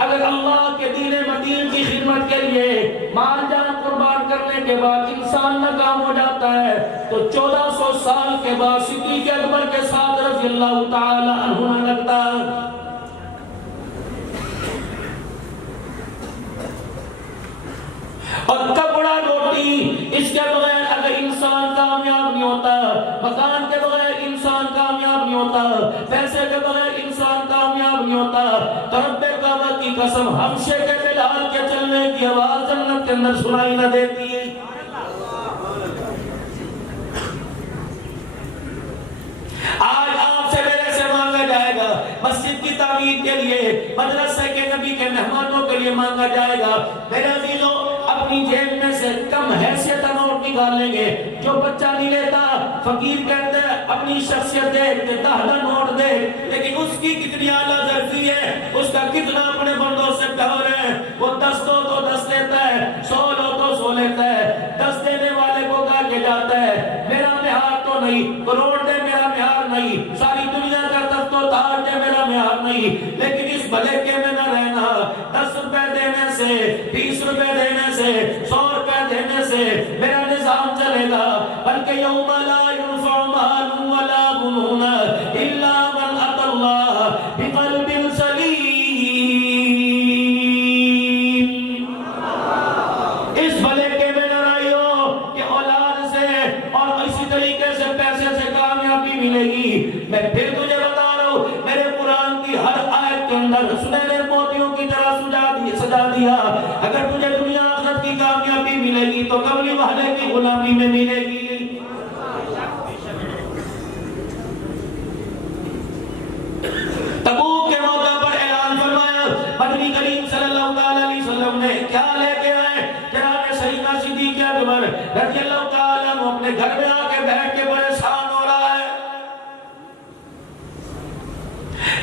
اگر اللہ کے دین متین کی خدمت کے لیے مال جان قربان کرنے کے بعد انسان ناکام ہو جاتا ہے تو 1400 سال کے بعد صدیق اکبر کے ساتھ رضی اللہ تعالی عنہ لگتا ہے. اور کپڑا روٹی اس کے بغیر اگر انسان کامیاب نہیں ہوتا، مکان کے بغیر انسان کامیاب نہیں ہوتا، پیسے کے بغیر انسان کامیاب نہیں ہوتا، تو رب کعبہ کی قسم ہمشے کے بلال کے چلنے کی آواز جنت کے اندر سنائی نہ دیتی. آج آپ سے میرے سے مانگا جائے گا، مسجد کی تعمیر کے لیے، مدرسے کے نبی کے مہمانوں کے لیے مانگا جائے گا. میرے عزیزوں، اپنی جیب میں سے کم حیثیت نوٹ نکال لیں گے. جو بچہ نہیں لیتا، فقیر کہتے ہیں اپنی شخصیت دیکھ کے 10 نوٹ دے، لیکن اس کی کتنی اعلیٰ ظرفی ہے، اس کا کتنا اپنے بندوں سے پیار ہے. وہ 10 دو تو 10 لیتا ہے، 100 لو تو 100 لیتا ہے. 10 دینے والے کو کہا کے جاتا ہے میرا معیار تو نہیں، کروڑ دے میرا معیار نہیں، ساری دنیا کا تخت و تاج دے میرا معیار نہیں، لیکن اس بھلیکے میں نہ رہنا. 10 روپے دینے سے، 20 روپے دینے سے، 100 روپے دینے سے میرا نظام چلے گا. بلکہ یوم لا ينفع مال ولا بنون الا من اتى الله بقلب سلیم. اس بھلیکے میں نہ رہیو کہ اولاد سے اور اسی طریقے سے پیسے سے کامیابی ملے گی. میں پھر تجھے بتا رہا ہوں، میرے قرآن کی ہر آیت کے اندر سنہرے موتیوں کی طرح سجا دیا. اگر تجھے دنیا آخرت کی کامیابی ملے گی تو قبلی وحدے کی غلامی میں ملے گی. تبوک کے موقع پر اعلان فرمایا، بدری کریم صلی اللہ علیہ وسلم نے کیا لے کے آئے؟ جناب سیدنا صدیق اکبر رضی اللہ تعالیٰ عنہ اپنے گھر میں آ کے بیٹھ کے پریشان ہو رہا ہے.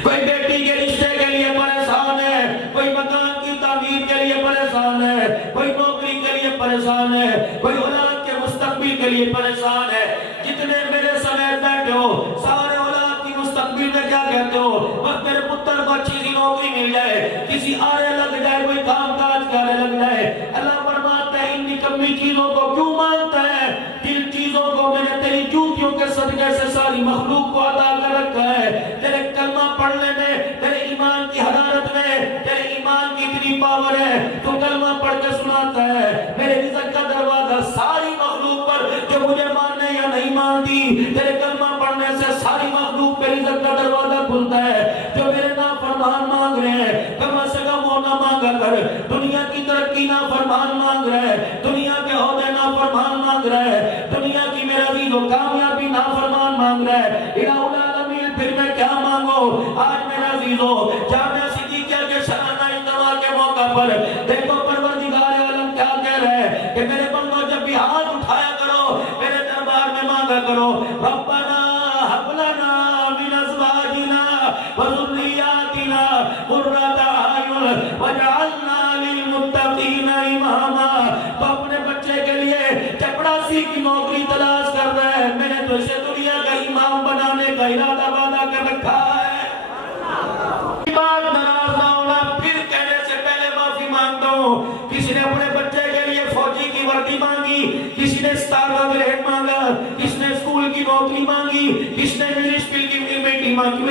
کوئی بیٹی کے رشتے کے لیے پریشان ہے، کوئی مکان کی تعمیر کے لیے پریشان ہے، کوئی نوکری کے لیے پریشان ہے، کوئی اولاد کے مستقبل کے لیے پریشان ہے. جتنے میرے سمیت بیٹھے ہو سارے اولاد کی مستقبل میں کیا کہتے ہو؟ بس میرے پتر کو اچھی سی نوکری مل جائے، کسی آرے لگ جائے، کوئی کام کاج کرنے لگ جائے. اللہ فرماتا ہے ان نکمی چیزوں کو کیوں مانتا ہے؟ جن چیزوں کو میں نے تیری جوتیوں کے صدقے سے ساری مخلوق کو عطا کر رکھا ہے. تیرے کلمہ پڑھنے میں، تیرے ایمان کی حرارت میں، تیرے ایمان کی اتنی پاور ہے، تو کلمہ پڑھ کے سناتا ہے میرے رزق کا دروازہ ساری مخلوق پر جو مجھے ماننے یا نہیں مانتی، تیرے کلمہ پڑھنے سے ساری مخلوق پہ رزق کا دروازہ کھلتا ہے. جو میرے نافرمان مانگ رہے ہیں کم سے کم وہ نہ مانگا کر. دنیا کی ترقی نافرمان مانگ رہے ہیں، دنیا کے عہدے نافرمان مانگ رہے ہیں، دنیا کی میرا عزیز و کامیابی نافرمان مانگ رہے ہیں. الہ العالمین پھر میں کیا مانگو؟ آج میرا عزیزو جامعہ صدیقیہ کے سالانہ اجتماع کے موقع پر دیکھو پروردگار عالم کیا کہہ رہے ہیں کہ میرے بندوں جب بھی ہاتھ اٹھایا کرو میرے دربار میں مانگا کرو ربنا هب لنا من ازواجنا وذرياتنا قرة اعين واجعلنا للمتقين اماما. تو اپنے بچے کے لیے چپڑاسی کی نوکری تلاش کر رہے ہیں، میں نے تو اسے دنیا کا امام بنانے کا ارادہ وعدہ کر رکھا ہے. بات ناراض نہ ہونا، پھر کہنے سے پہلے معافی مانگتا ہوں. کسی نے اپنے بچے کے لیے فوجی کی وردی مانگی، کسی نے اسٹار کا گریڈ مانگا، کسی نے اسکول کی نوکری مانگی، کسی نے میونسپل کی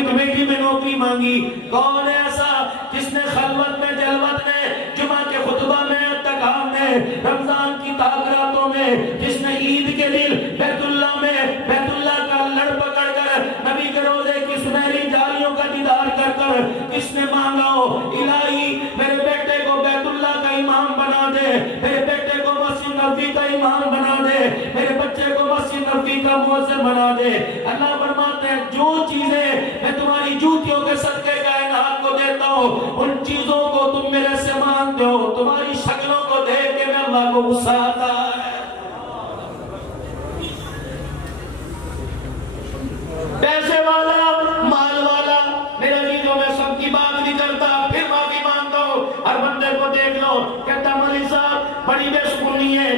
کمیٹی میں نوکری مانگی. کون ہے ایسا جس نے خلوت میں، جلوت میں، جمعہ کے خطبہ میں، اعتکاف میں، رمضان کی تاکراتوں میں، جس نے عید کے دن بیت اللہ میں بیت اللہ کا لڑ پکڑ کر نبی کے روزے کی سنہری جالیوں کا دیدار کر کر کس نے مانگا ہو الہی میرے بیٹے کو بیت اللہ کا امام بنا دے، میرے بیٹے کو مسجد نبوی کا امام بنا دے، میرے بچے کو مسجد نبوی کا مؤذن بنا دے. اللہ فرماتے ہیں جو چیزیں میں تمہاری جوتیوں کے صدقے کائنات کو دیتا ہوں ان چیزوں کو تم میرے سے مانگتے ہو. تمہاری شکلوں کو دیکھ کے میں اللہ کو غصہ آتا ہے. پیسے والا، مال والا، میرے عزیزوں میں سب کی بات نہیں کرتا، پھر معافی مانگتا ہوں. ہر بندے کو دیکھ لو کہتا مولوی صاحب بڑی بے سکونی ہے،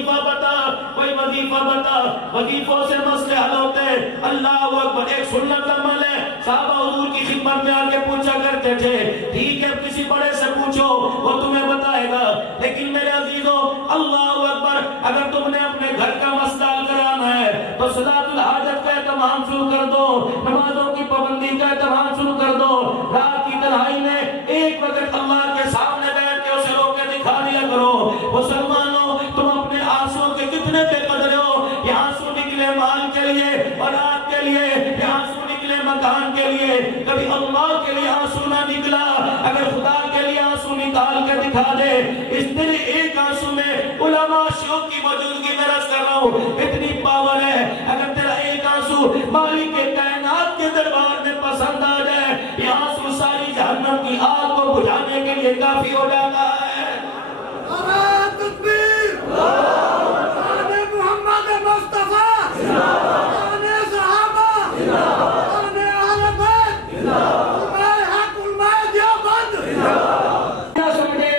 وظیفہ بتا، کوئی وظیفہ بتا، وظیفوں سے مسئلے حل ہوتے ہیں۔ اللہ اکبر، ایک سنت عمل ہے، صحابہ حضور کی خدمت میں آ کے پوچھا کرتے تھے، ٹھیک ہے کسی بڑے سے پوچھو وہ تمہیں بتائے گا، لیکن میرے عزیزو اللہ اکبر، اگر تم نے اپنے گھر کا مسئلہ کرانا ہے تو صلاۃ الحاجت کا اہتمام شروع کر دو، نمازوں کی پابندی کا اہتمام شروع کر دو، رات کی تنہائی میں ایک وقت اللہ کے سامنے بیٹھ کے اسے رو کے دکھا دیا کرو۔ مسلمانوں، تم اپنے آنسوں کے کتنے بے قدر ہو، یہ آنسو نکلے مال کے لیے، اولاد کے لیے، یہ آنسو نکلے مکان کے لیے، کبھی اللہ کے لیے آنسو نہ نکلا، اگر خدا کے لیے آنسو نکال کے دکھا دے۔ اس دن ایک آنسو میں علماء شیوخ کی موجودگی میں رس کر رہا ہوں، اتنی پاور ہے، اگر تیرا ایک آنسو مالک کے کائنات کے دربار میں پسند آ جائے، یہ آنسو ساری جہنم کی آگ کو بجھانے کے لیے کافی ہو جاتا ہے۔ نعرہ تکبیر، شان محمد مصطفیٰ، شان صحابہ، شان اہل بیت، علماء حق، علماء دیوبند۔ نہ سمجھے،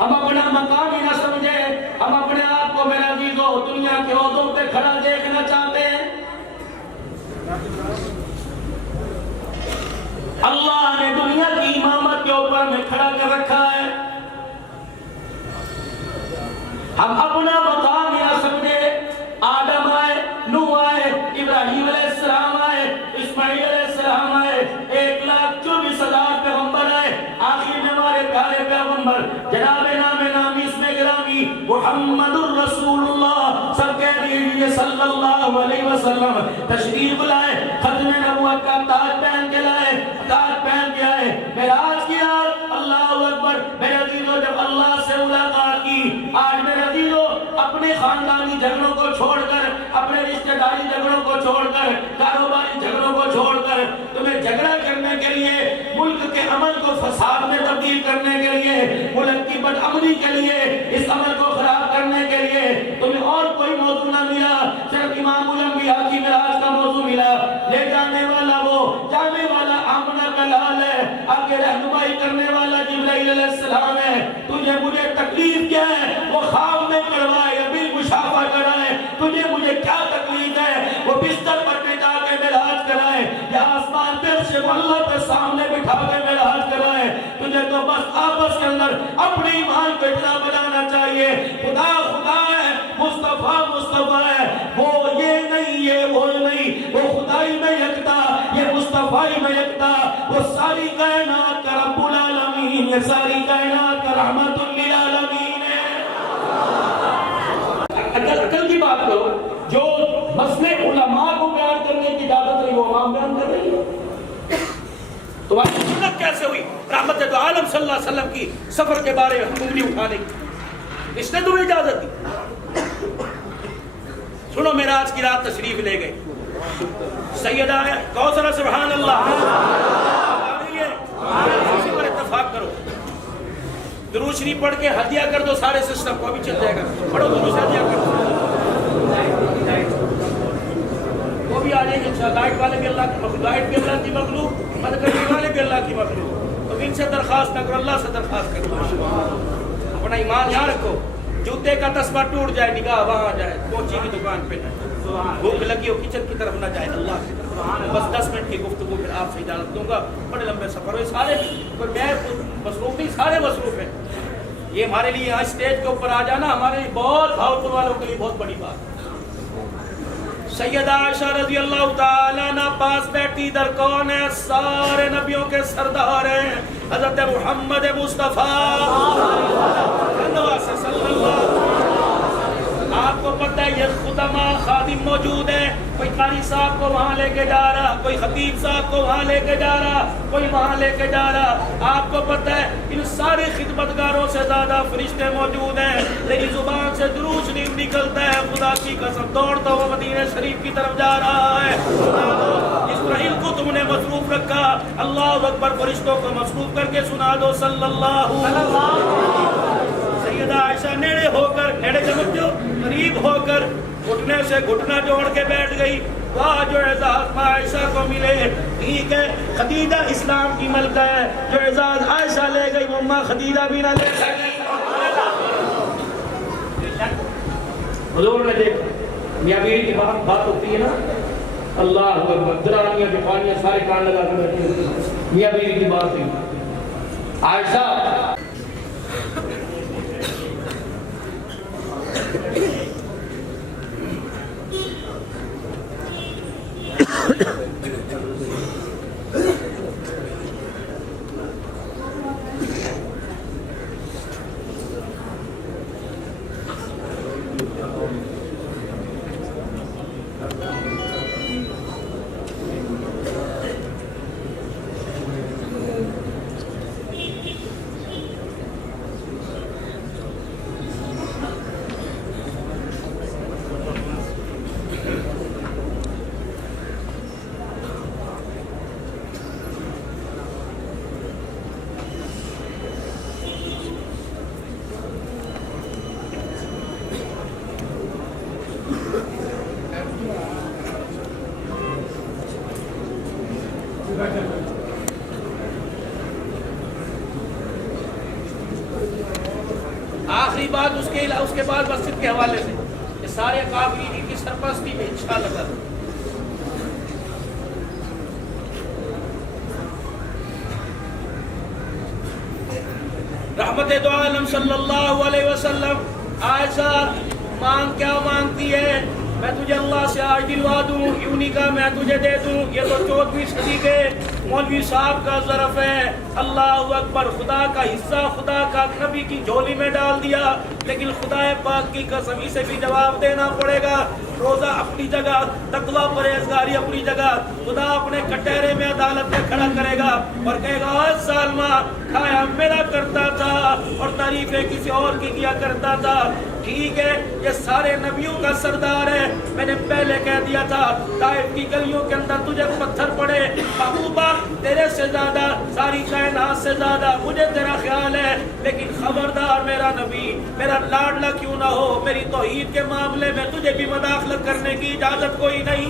ہم اپنا مقام ہی نہ سمجھے، ہم اپنے آپ کو میرے عزیزو دنیا کے عہدوں پہ کھڑا دیکھنا چاہتے ہیں۔ اللہ نے دنیا کی امامت کے اوپر میں کھڑا کر رکھا ہے، ہم اپنا مقام ہی نہ سمجھے۔ آدم آئے، نوح آئے، ابراہیم علیہ السلام آئے، اسماعیل علیہ السلام آئے، 1,24,000 پیغمبر آئے، آخر میں ہمارے پیارے پیغمبر جناب نام نامی اسم گرامی محمد الرسول اللہ سب کہہ دیجئے صلی اللہ علیہ وسلم تشریف لائے، ختم نبوت کا تاج پہن کے لائے، تاج پہن کے آئے، معراج کیا۔ اللہ اکبر، میرے عزیزو جب اللہ سے ملاقات کی، آج میرے عزیزو اپنے خاندانی جھگڑوں کو چھوڑ کر، اپنے رشتہ داری جھگڑوں کو چھوڑ کر، کاروباری جھگڑوں کو چھوڑ کر، تمہیں جھگڑا کرنے کے لیے، ملک کے عمل کو فساد میں تبدیل کرنے کے لیے، ملک کی بدامنی کے لیے، اس عمل کو خراب کرنے کے لیے تمہیں اور کوئی موضوع نہ ملا، صرف امام الانبیاء کی معراج کا موضوع ملا۔ لے جانے والا وہ، جانے والا آمنہ کا لال ہے، آگے رہنمائی کرنے والا جبرائیل علیہ السلام ہے۔ تجھے مجھے تکلیف کیا ہے؟ وہ خواب میں کروائے یا بالمشافہ کرائے، تجھے مجھے کیا تکلیف ہے؟ وہ بستر پر بٹھا کے معراج کرائے یا آسمان پہ عرش اللہ کے سامنے بٹھا کے معراج کرائے، تجھے تو بس آپس کے اندر اپنی ایمان کو اتنا بنانا چاہیے، خدا خدا ہے، مصطفیٰ مصطفیٰ ہے، وہ یہ نہیں یہ وہ نہیں، وہ خدائی میں یکتا، یہ مصطفیٰ میں یکتا، وہ ساری کائنات کا رب العالمین، یہ ساری کائنات کا رحمت للعالمین ہے۔ عقل کی بات کرو، جو مسئلے علماء کو بیان کرنے کی اجازت رہی وہ امام بیان کر رہی ہے۔ تمہاری سنت کیسے ہوئی رحمت دو عالم صلی اللہ علیہ وسلم کی سفر کے بارے میں انگلی اٹھانے کی؟ اس نے تمہیں اجازت دی؟ سنو، معراج کی رات تشریف لے گئے، سیدہ کوثر سبحان اللہ اسی پر اتفاق کرو، درود شریف پڑھ کے ہدیہ کر دو سارے سسٹم کو، ابھی چل جائے گا، پڑھو درود سے ہدیہ کر دو، وہ بھی آ جائیں گے انشاءاللہ۔ لائٹ والے بھی اللہ کی مخلوق، لائٹ بھی اللہ کی مخلوق، مدد کرنے والے بھی اللہ کی مخلوق، تو ان سے درخواست نہ کرو، اللہ سے درخواست کرو، اپنا ایمان یہاں رکھو، جوتے کا تسمہ ٹوٹ جائے، نگاہ وہاں جائے، کوچی کی دکان پہ جائے، بھوک لگی ہو کچن کی طرف نہ جائے، اللہ کی طرف، بس 10 منٹ کی گفتگو پھر آپ سے اجازت دوں گا، بڑے لمبے سفر ہوئے سارے بھی، میں مصروف نہیں، سارے مصروف ہیں، یہ ہمارے لیے یہاں اسٹیج کے اوپر آ جانا ہمارے لیے بہت بھاؤپور والوں کے لیے بہت بڑی بات ہے۔ سیدہ عائشہ رضی اللہ تعالیٰ عنہ پاس بیٹھی، در کون ہے؟ سارے نبیوں کے سردار ہیں، حضرت محمد مصطفیٰ صلی اللہ۔ آپ کو پتہ ہے یہ خدمہ خادم موجود ہیں، کوئی قاری صاحب کو وہاں لے کے جا رہا، کوئی خطیب صاحب کو وہاں لے کے جا رہا، کوئی وہاں لے کے جا رہا، آپ کو پتہ ہے ان سارے خدمتگاروں سے زیادہ فرشتے موجود ہیں، میری زبان سے درود شریف نکلتا ہے، خدا کی قسم دوڑتا ہوا مدینہ شریف کی طرف جا رہا ہے۔ اسرائیل کو تم نے مصروف رکھا، اللہ اکبر، فرشتوں کو مصروف کر کے سنا دو صلی اللہ علیہ وسلم۔ سیدہ عائشہ نیڑے ہو کر، نیڑے سمجھو قریب ہو کر گھٹنے سے گھٹنا جوڑ کے بیٹھ گئی، واہ جو اعزاز عائشہ کو ملے، ٹھیک ہے خدیجہ اسلام کی ملکہ ہے، جو اعزاز عائشہ لے گئی وہ ماں خدیجہ بھی نہ لے سکی۔ حضور نے دیکھا میاں بیوی کی بات ہوتی ہے نا، اللہ اکبر، درانیاں جفانیاں سارے کان لگا کے بیٹھے ہوتے ہیں، میاں بیوی کی بات ہوئی. عائشہ آخری بات اس کے بعد مسجد کے حوالے سے کہ سارے کافرین کی سرپرستی میں انشاءاللہ رحمت دو عالم صلی اللہ علیہ وسلم. عائشہ مانگ کیا مانگتی ہے؟ میں تجھے اللہ سے آج دلوا دوں، یوں نہیں کہا میں تجھے دے دوں. یہ تو 14ویں صدی کے مولوی صاحب کا ظرف ہے. اللہ اکبر، خدا کا حصہ خدا کا نبی کی جھولی میں ڈال دیا. لیکن خدا پاک کی قسم اسے بھی جواب دینا پڑے گا. روزہ اپنی جگہ، تقویٰ پرہیزگاری اپنی جگہ. خدا اپنے کٹہرے میں عدالت میں کھڑا کرے گا اور کہے گا اے سالمہ، کھایا میرا کرتا تھا اور تعریفیں کسی اور کی کیا کرتا تھا. ٹھیک ہے، یہ سارے نبیوں کا سردار ہے. میں نے پہلے کہہ دیا تھا طائف کی گلیوں کے اندر تجھے پتھر پڑے، محبوبہ تیرے سے زیادہ، ساری کائنات سے زیادہ مجھے تیرا خیال ہے. لیکن خبردار میرا نبی، میرا لاڈلا کیوں نہ ہو، میری توحید کے معاملے میں تجھے بھی مداخلت کرنے کی اجازت کوئی نہیں.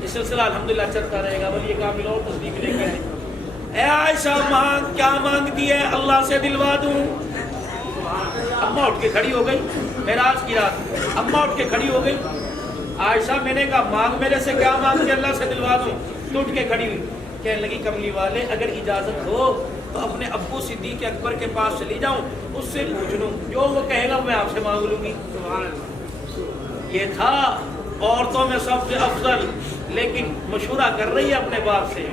یہ سلسلہ الحمدللہ چلتا رہے گا. ولی کامل اور تصدیق لے کر اے عائشہ مانگ کیا مانگتی ہے؟ اللہ سے دلوا دوں. اماں اٹھ کے کھڑی ہو گئی معراج کی رات. اماں اٹھ کے کھڑی ہو گئی. عائشہ میں نے کہا مانگ میرے سے کیا مانگ کے اللہ سے دلوا دوں. تو اٹھ کے کھڑی ہوئی. کہنے لگی کملی والے اگر اجازت ہو تو اپنے ابو صدیق اکبر کے پاس چلی جاؤں، اس سے پوچھ لوں، جو وہ کہے گا میں آپ سے مانگ لوں گی. یہ تھا عورتوں میں سب سے افضل، لیکن مشورہ کر رہی ہے اپنے باپ سے.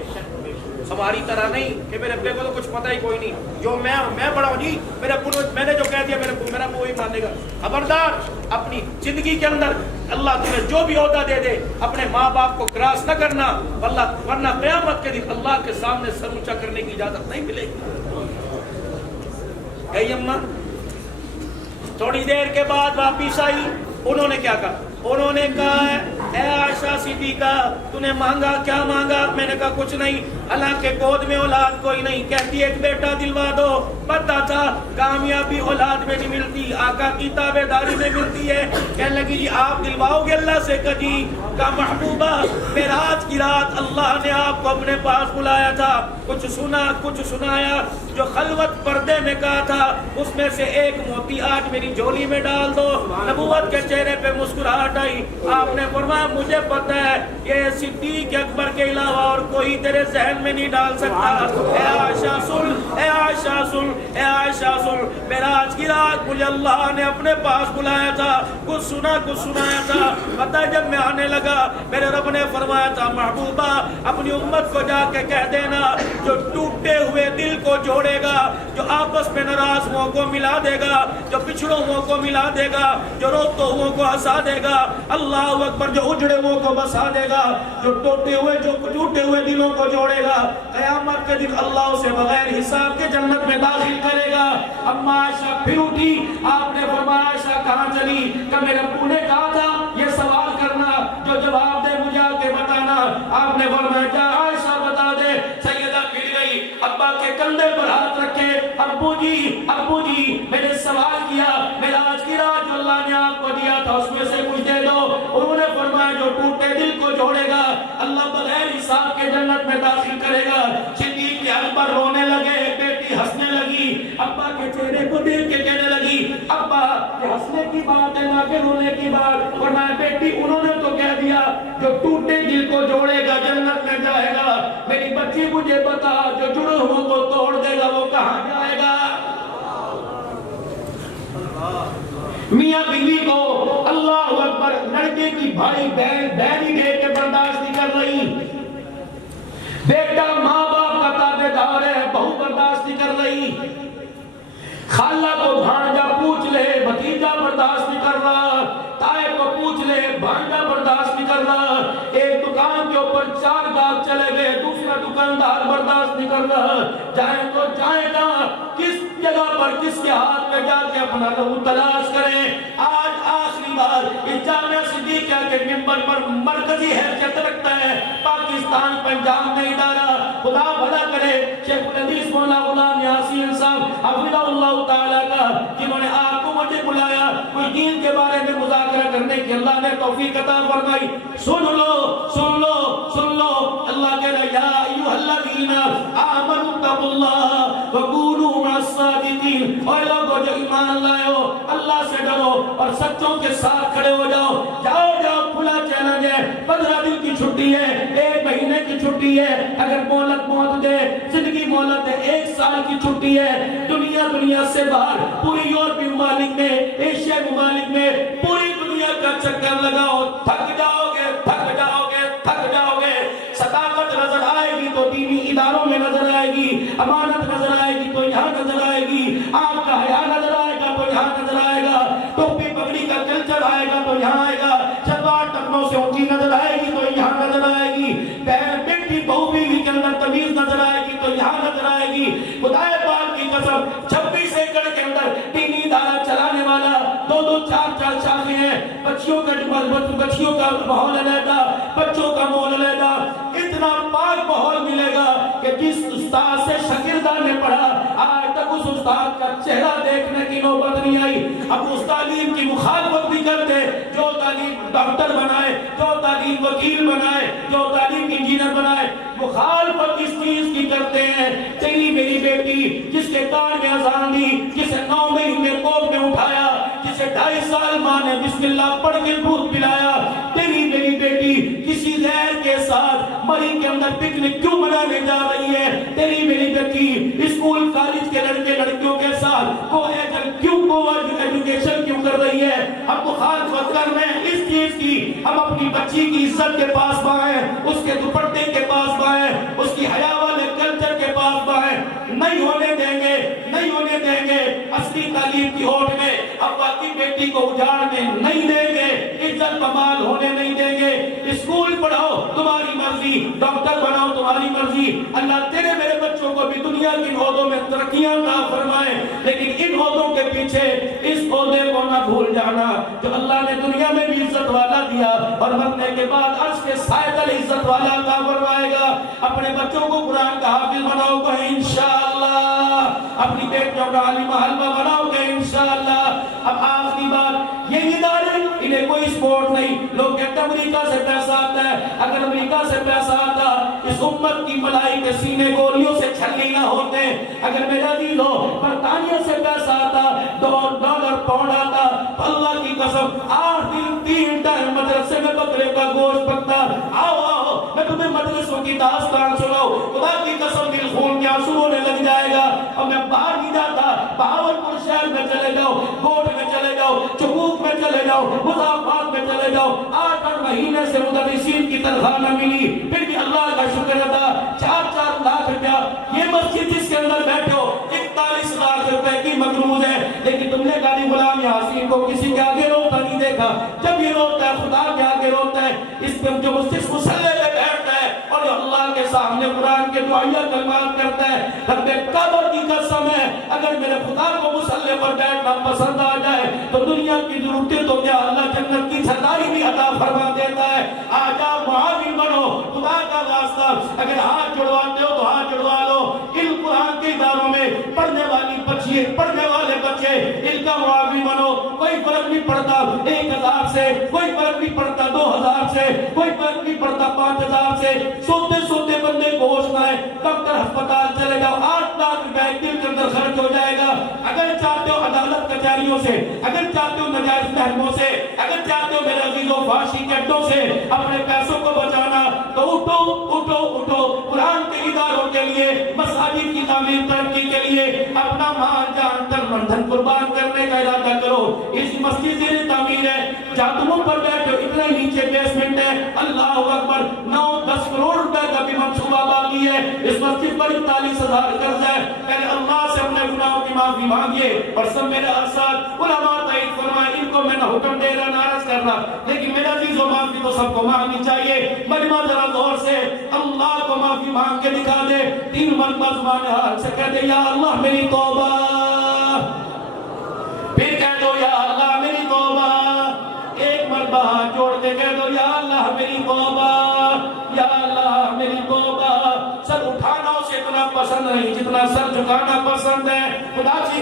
ہماری طرح نہیں کہ میرے ابے کو تو کچھ پتہ ہی کوئی نہیں، جو میں بڑا ہوں جی، میرے ابو نے میں نے جو کہہ دیا میرا ابو وہی مانے گا. خبردار، اپنی زندگی کے اندر اللہ تمہیں جو بھی عہدہ دے دے اپنے ماں باپ کو کراس نہ کرنا، ورنہ قیامت کے دن اللہ کے سامنے سر اونچا کرنے کی اجازت نہیں ملے گی. گئی اماں. تھوڑی دیر کے بعد واپس آئی. انہوں نے کیا کہا؟ انہوں نے کہا اے عائشہ صدیقہ تو نے مانگا کیا مانگا؟ میں نے کہا کچھ نہیں، حالانکہ گود میں اولاد کوئی نہیں. کہتی ایک بیٹا دلوا دو. پتا تھا کامیابی اولاد میں نہیں ملتی، آقا کی تابعداری میں ملتی ہے. کہنے لگی جی آپ دلواؤ گے اللہ سے؟ کہا جی. کہا محبوبہ معراج کی رات اللہ نے آپ کو اپنے پاس بلایا تھا، کچھ سنا کچھ سنایا. جو خلوت پردے میں کہا تھا اس میں سے ایک موتی آج میری جھولی میں ڈال دو. نبوت کے چہرے پہ مسکراہٹ آئی. آپ نے فرمایا مجھے پتہ ہے یہ صدیق اکبر کے علاوہ اور کوئی تیرے ذہن میں نہیں ڈال سکتا. اے عائشہ سن، اے عائشہ سن، اے عائشہ سن. معراج کی رات مجھے اللہ نے اپنے پاس بلایا تھا، کچھ سنا کچھ سنایا تھا. پتہ جب میں آنے لگا میرے رب نے فرمایا تھا محبوبہ اپنی امت کو جا کے کہہ دینا جو ٹوٹے ہوئے دل کو جوڑے گا، جو آپس میں ناراض ہوں کو ملا دے گا، جو پچھڑوں ہوں کو ملا دے گا، جو روتوں ہوں کو ہنسا دے گا، اللہ اکبر، جو اجڑے ہوں کو بسا دے گا، جو ٹوٹے ہوئے دلوں کو جوڑے گا، قیامت کے دن اللہ اسے بغیر حساب کے جنت میں داخل کرے گا. اما عائشہ پھر اٹھی. آپ نے فرمایا عائشہ کہاں چلی؟ کہ میرے ابو نے کہا تھا یہ سوال کرنا، جو جواب دے مجھے آ کے بتانا. آپ نے فرمایا کیا عائشہ بتا دے. سیدہ گر گئی، ابا کے کندھے پر ہاتھ رکھے. ابو جی میں نے سوال کیا معراج کی رات جو اللہ نے آپ کو دیا تھا اس میں سے کچھ دے دو. انہوں نے فرمایا جو ٹوٹے دل کو جوڑے گا اللہ بغیر حساب کے جنت میں داخل کرے گا. صدیق اکبر رونے لگے، بیٹی ہنسنے لگی. ابا کے چہرے کو دیکھ کے کہنے لگی ابا یہ ہنسنے کی بات ہے نہ کہ رونے کی بات، ورنہ بیٹی انہوں نے تو کہہ دیا جو ٹوٹے دل کو جوڑے گا جنت میں جائے گا، میری بچی مجھے بتا جو جڑے ہوں کو توڑ دے گا وہ کہاں جائے گا؟ میاں بیوی کو اللہ اکبر لڑکے کی بھائی بہن ہی دیکھ کے برداشت نہیں کر رہی، بیٹا ماں باپ کا تابع دار ہے بہو برداشت نہیں کر رہی، خالہ کو بھانجا پوچھ لے بھتیجا برداشت نہیں کر رہا، تائے کو پوچھ لے بھانجا برداشت نہیں کر رہا، ایک دکان کے اوپر 4 گاہک چلے گئے دوسرا دکاندار برداشت نہیں کر رہا، جائیں تو جائیں گا کس جگہ پر کس کے ہاتھ میں جا کے اپنا لہو تلاش کریں۔ آج آخری بار اس جامعہ صدیقیہ کے ممبر پر مرکزی حیثیت رکھتا ہے پاکستان پنجاب میں ادارہ، خدا بھلا کرے شیخ الحدیث مولانا غلام یاسین صاحب حفظہ اللہ تعالیٰ کا، جنہوں نے آپ کو مجھے بلایا کوئی دین کے بارے میں مذاکرہ کرنے کی اللہ نے توفیق عطا فرمائی۔ سن لو سن لو سن لو، اللہ کہہ رہا یا ایھا الذین آمنوا اتقوا اللہ وکونوا مع الصادقین، اور لوگوں جو ایمان لائے ہو اللہ سے ڈرو اور سچوں کے ساتھ کھڑے ہو جاؤ۔ جاؤ جاؤ کھلا چیلنج ہے، 15 دن کی چھٹی ہے، 1 مہینے کی چھٹی ہے، اگر مہلت موت دے زندگی مہلت ہے 1 سال کی چھٹی ہے، دنیا سے باہر پوری یورپی ممالک میں ایشیا ممالک میں پوری دنیا کا چکر لگاؤ، تھک جاؤ گے تھک جاؤ گے تھک جاؤ گے۔ صداقت نظر آئے گی تو دینی اداروں میں نظر آئے گی، امانت نظر آئے گی تو یہاں نظر آئے گی، آپ کا حیا نظر آئے گا تو یہاں نظر آئے گا، ٹوپی پگڑی کا کلچر آئے گا تو یہاں آئے گا، شلوار ٹکنوں سے اونچی نظر آئے گی تو یہاں نظر آئے گی، بیٹی بہو بیوی کے اندر تمیز نظر آئے گی تو یہاں نظر آئے گی۔ خدا پاک کی قسم 26 ایکڑ کے اندر دینی ادارہ چلانے والا 2-2 4-4 شاخیں ہیں، بچیوں کا ماحول علیحدہ، بچوں کا ماحول علیحدہ، اتنا پاک ماحول ملے گا کہ جس استاد سے شاگردہ نے پڑھا آج تک اس استاد کا چہرہ دیکھنے کی نوبت نہیں آئی۔ اب اس تعلیم کی مخالفت بھی کرتے جو تعلیم ڈاکٹر بنائے، جو تعلیم وکیل بنائے، جو تعلیم انجینئر بنائے، مخالفت اس چیز کی کرتے ہیں۔ تیری میری بیٹی جس کے کان میں اذان دی، جسے 9 مہینے کوکھ میں اٹھایا، جسے 2.5 سال ماں نے بسم اللہ پڑھ کے دودھ پلایا، تیری میری بیٹی کسی غیر کے ساتھ مری کے اندر پکنک کیوں منانے جا رہی ہے؟ تیری میری بیٹی اسکول کالج کے لڑکے لڑکیوں کے ساتھ کو ایجوکیشن کیوں کر رہی ہے؟ ہم مخالفت کر رہے ہیں اس چیز کی، ہم اپنی بچی کی عزت کے پاس بائیں، اس کے دوپٹے کے پاس بائیں، اس کی حیا والے کلچر کے پاس بائیں، نہیں ہونے دیں گے نہیں ہونے دیں گے۔ اصلی تعلیم کی ہوٹ میں ابا کی بیٹی کو اجاڑنے نہیں دیں گے، عزت بمال ہونے نہیں دیں گے۔ اسکول پڑھاؤ تمہاری مرضی، ڈاکٹر بناؤ تمہاری مرضی، اللہ تیرے میرے بچوں کو بھی دنیا کی عہدوں میں ترقیاں عطا فرمائے، لیکن ان عہدوں کے پیچھے اس عہدے کو نہ بھول جانا جو اللہ نے دنیا میں بھی عزت والا دیا اور مرنے کے بعد عرش کے سائے تلے عزت والا عطا فرمائے گا۔ اپنے بچوں کو قرآن کا حافظ بناؤ گے انشاءاللہ، اپنی بیٹیوں کا عالمہ حلوہ بناؤ گے انشاءاللہ۔ اب آخری بات، یہ ادارے انہیں کوئی سپورٹ نہیں، لوگ کہتے ہیں امریکہ سے پیسہ آتا ہے، اگر امریکہ سے پیسہ آتا اس امت کی ملائی کے سینے گولیوں سے چھلنی نہ ہوتے۔ اگر میرا دین ہو برطانیہ سے پیسہ آتا، ڈالر پاؤنڈ آتا، تو اللہ کی قسم 8 دن 3 ٹائم مدرسے میں بکرے کا گوشت پکتا۔ آؤ آؤ میں تمہیں مدرسوں کی داستان سناؤں، خدا کی قسم دل خون کے آنسو ہونے لگ جائے گا۔ اور میں باہر نہیں جاتا، بہاولپور شہر میں چلے جاؤ، کوٹ میں چلے جاؤ، چبوک میں چلے جاؤ، مظفرآباد میں چلے جاؤ، 8 مہینے سے مدرسین کی تنخواہ نہ ملی، پھر بھی اللہ کا شکر ادا 4-4 لاکھ روپیہ۔ یہ مسجد جس کے اندر بیٹھے ہو 41 لاکھ روپے کی مقروض ہے، لیکن تم نے غالب غلام یاسین کو کسی کے آگے روتا نہیں دیکھا۔ جب یہ روتا ہے خدا کے آگے روتا ہے، اس پہ جو اس مصلی پہ بیٹھتا ہے اور جو اللہ کے سامنے قرآن کے دعائیہ کلمات کرتا ہے، رب کعبہ کی قسم ہے اگر میرے خدا کو مصلی پر بیٹھنا پسند آ جائے تو دنیا کی ضرورتیں تو کیا اللہ جنت کی چھتاری بھی عطا فرما دیتا ہے۔ آجا معاون بنو، خدا کا واسطہ اگر ہاتھ جڑواتے ہو تو ہاتھ جڑوا لو۔ ان قرآن کے اداروں میں پڑھنے والی بچی پڑھنے والے بچے ان کا معاون بنو، کوئی فرق نہیں پڑتا 1000 سے، کوئی فرق نہیں پڑتا 2000 سے، کوئی فرق نہیں پڑتا 5000 سے، سوتے سوتے بندے کو سوچنا ہے ڈاکٹر ہسپتال چلے جاؤ 8 لاکھ روپے ایک دن کے اندر خرچ ہو جائے گا. اگر چاہتے ہو عدالت کچہریوں سے, اگر چاہتے ہو نجائز محکموں سے, اگر چاہتے ہو میرے عزیزوں فحاشی کیمپوں سے اپنے پیسوں کو بچانا تو اٹھو اٹھو اٹھو. قرآن کے اداروں کے لیے, مساجد کی تعمیر ترقی کے لیے اپنا مال جان تن من دھن قربان کرنے کا ارادہ کرو. اس مسجد زیر تعمیر ہے, چادروں پر بیٹھو, اتنے نیچے بیسمنٹ ہے. اللہ اکبر, 9-10 کروڑ روپے کا بھی منصوبہ باقی ہے. اس مسجد پر 41,000 قرض ہے. پہلے اللہ سے اپنے گناہوں کی معافی مانگیے اور سب میرے ساتھ علماء تائید فرمائے. ان کو میں نہ حکم دے رہا ناراض کر رہا, لیکن میرا عزیزو معافی تو سب کو مانگنی چاہیے. مجمع ذرا غور سے اللہ کو معافی مانگ کے دکھا دے. 3 مرتبہ زبان حال سے کہہ دے یا اللہ میری توبہ, پھر کہہ دو یا اللہ میری توبہ. ایک مرتبہ ہاتھ جوڑ کے کہہ دو یا اللہ میری توبہ, یا اللہ میری توبہ. سر اٹھانا اسے اتنا پسند نہیں جتنا سر جھکانا پسند ہے. خدا کی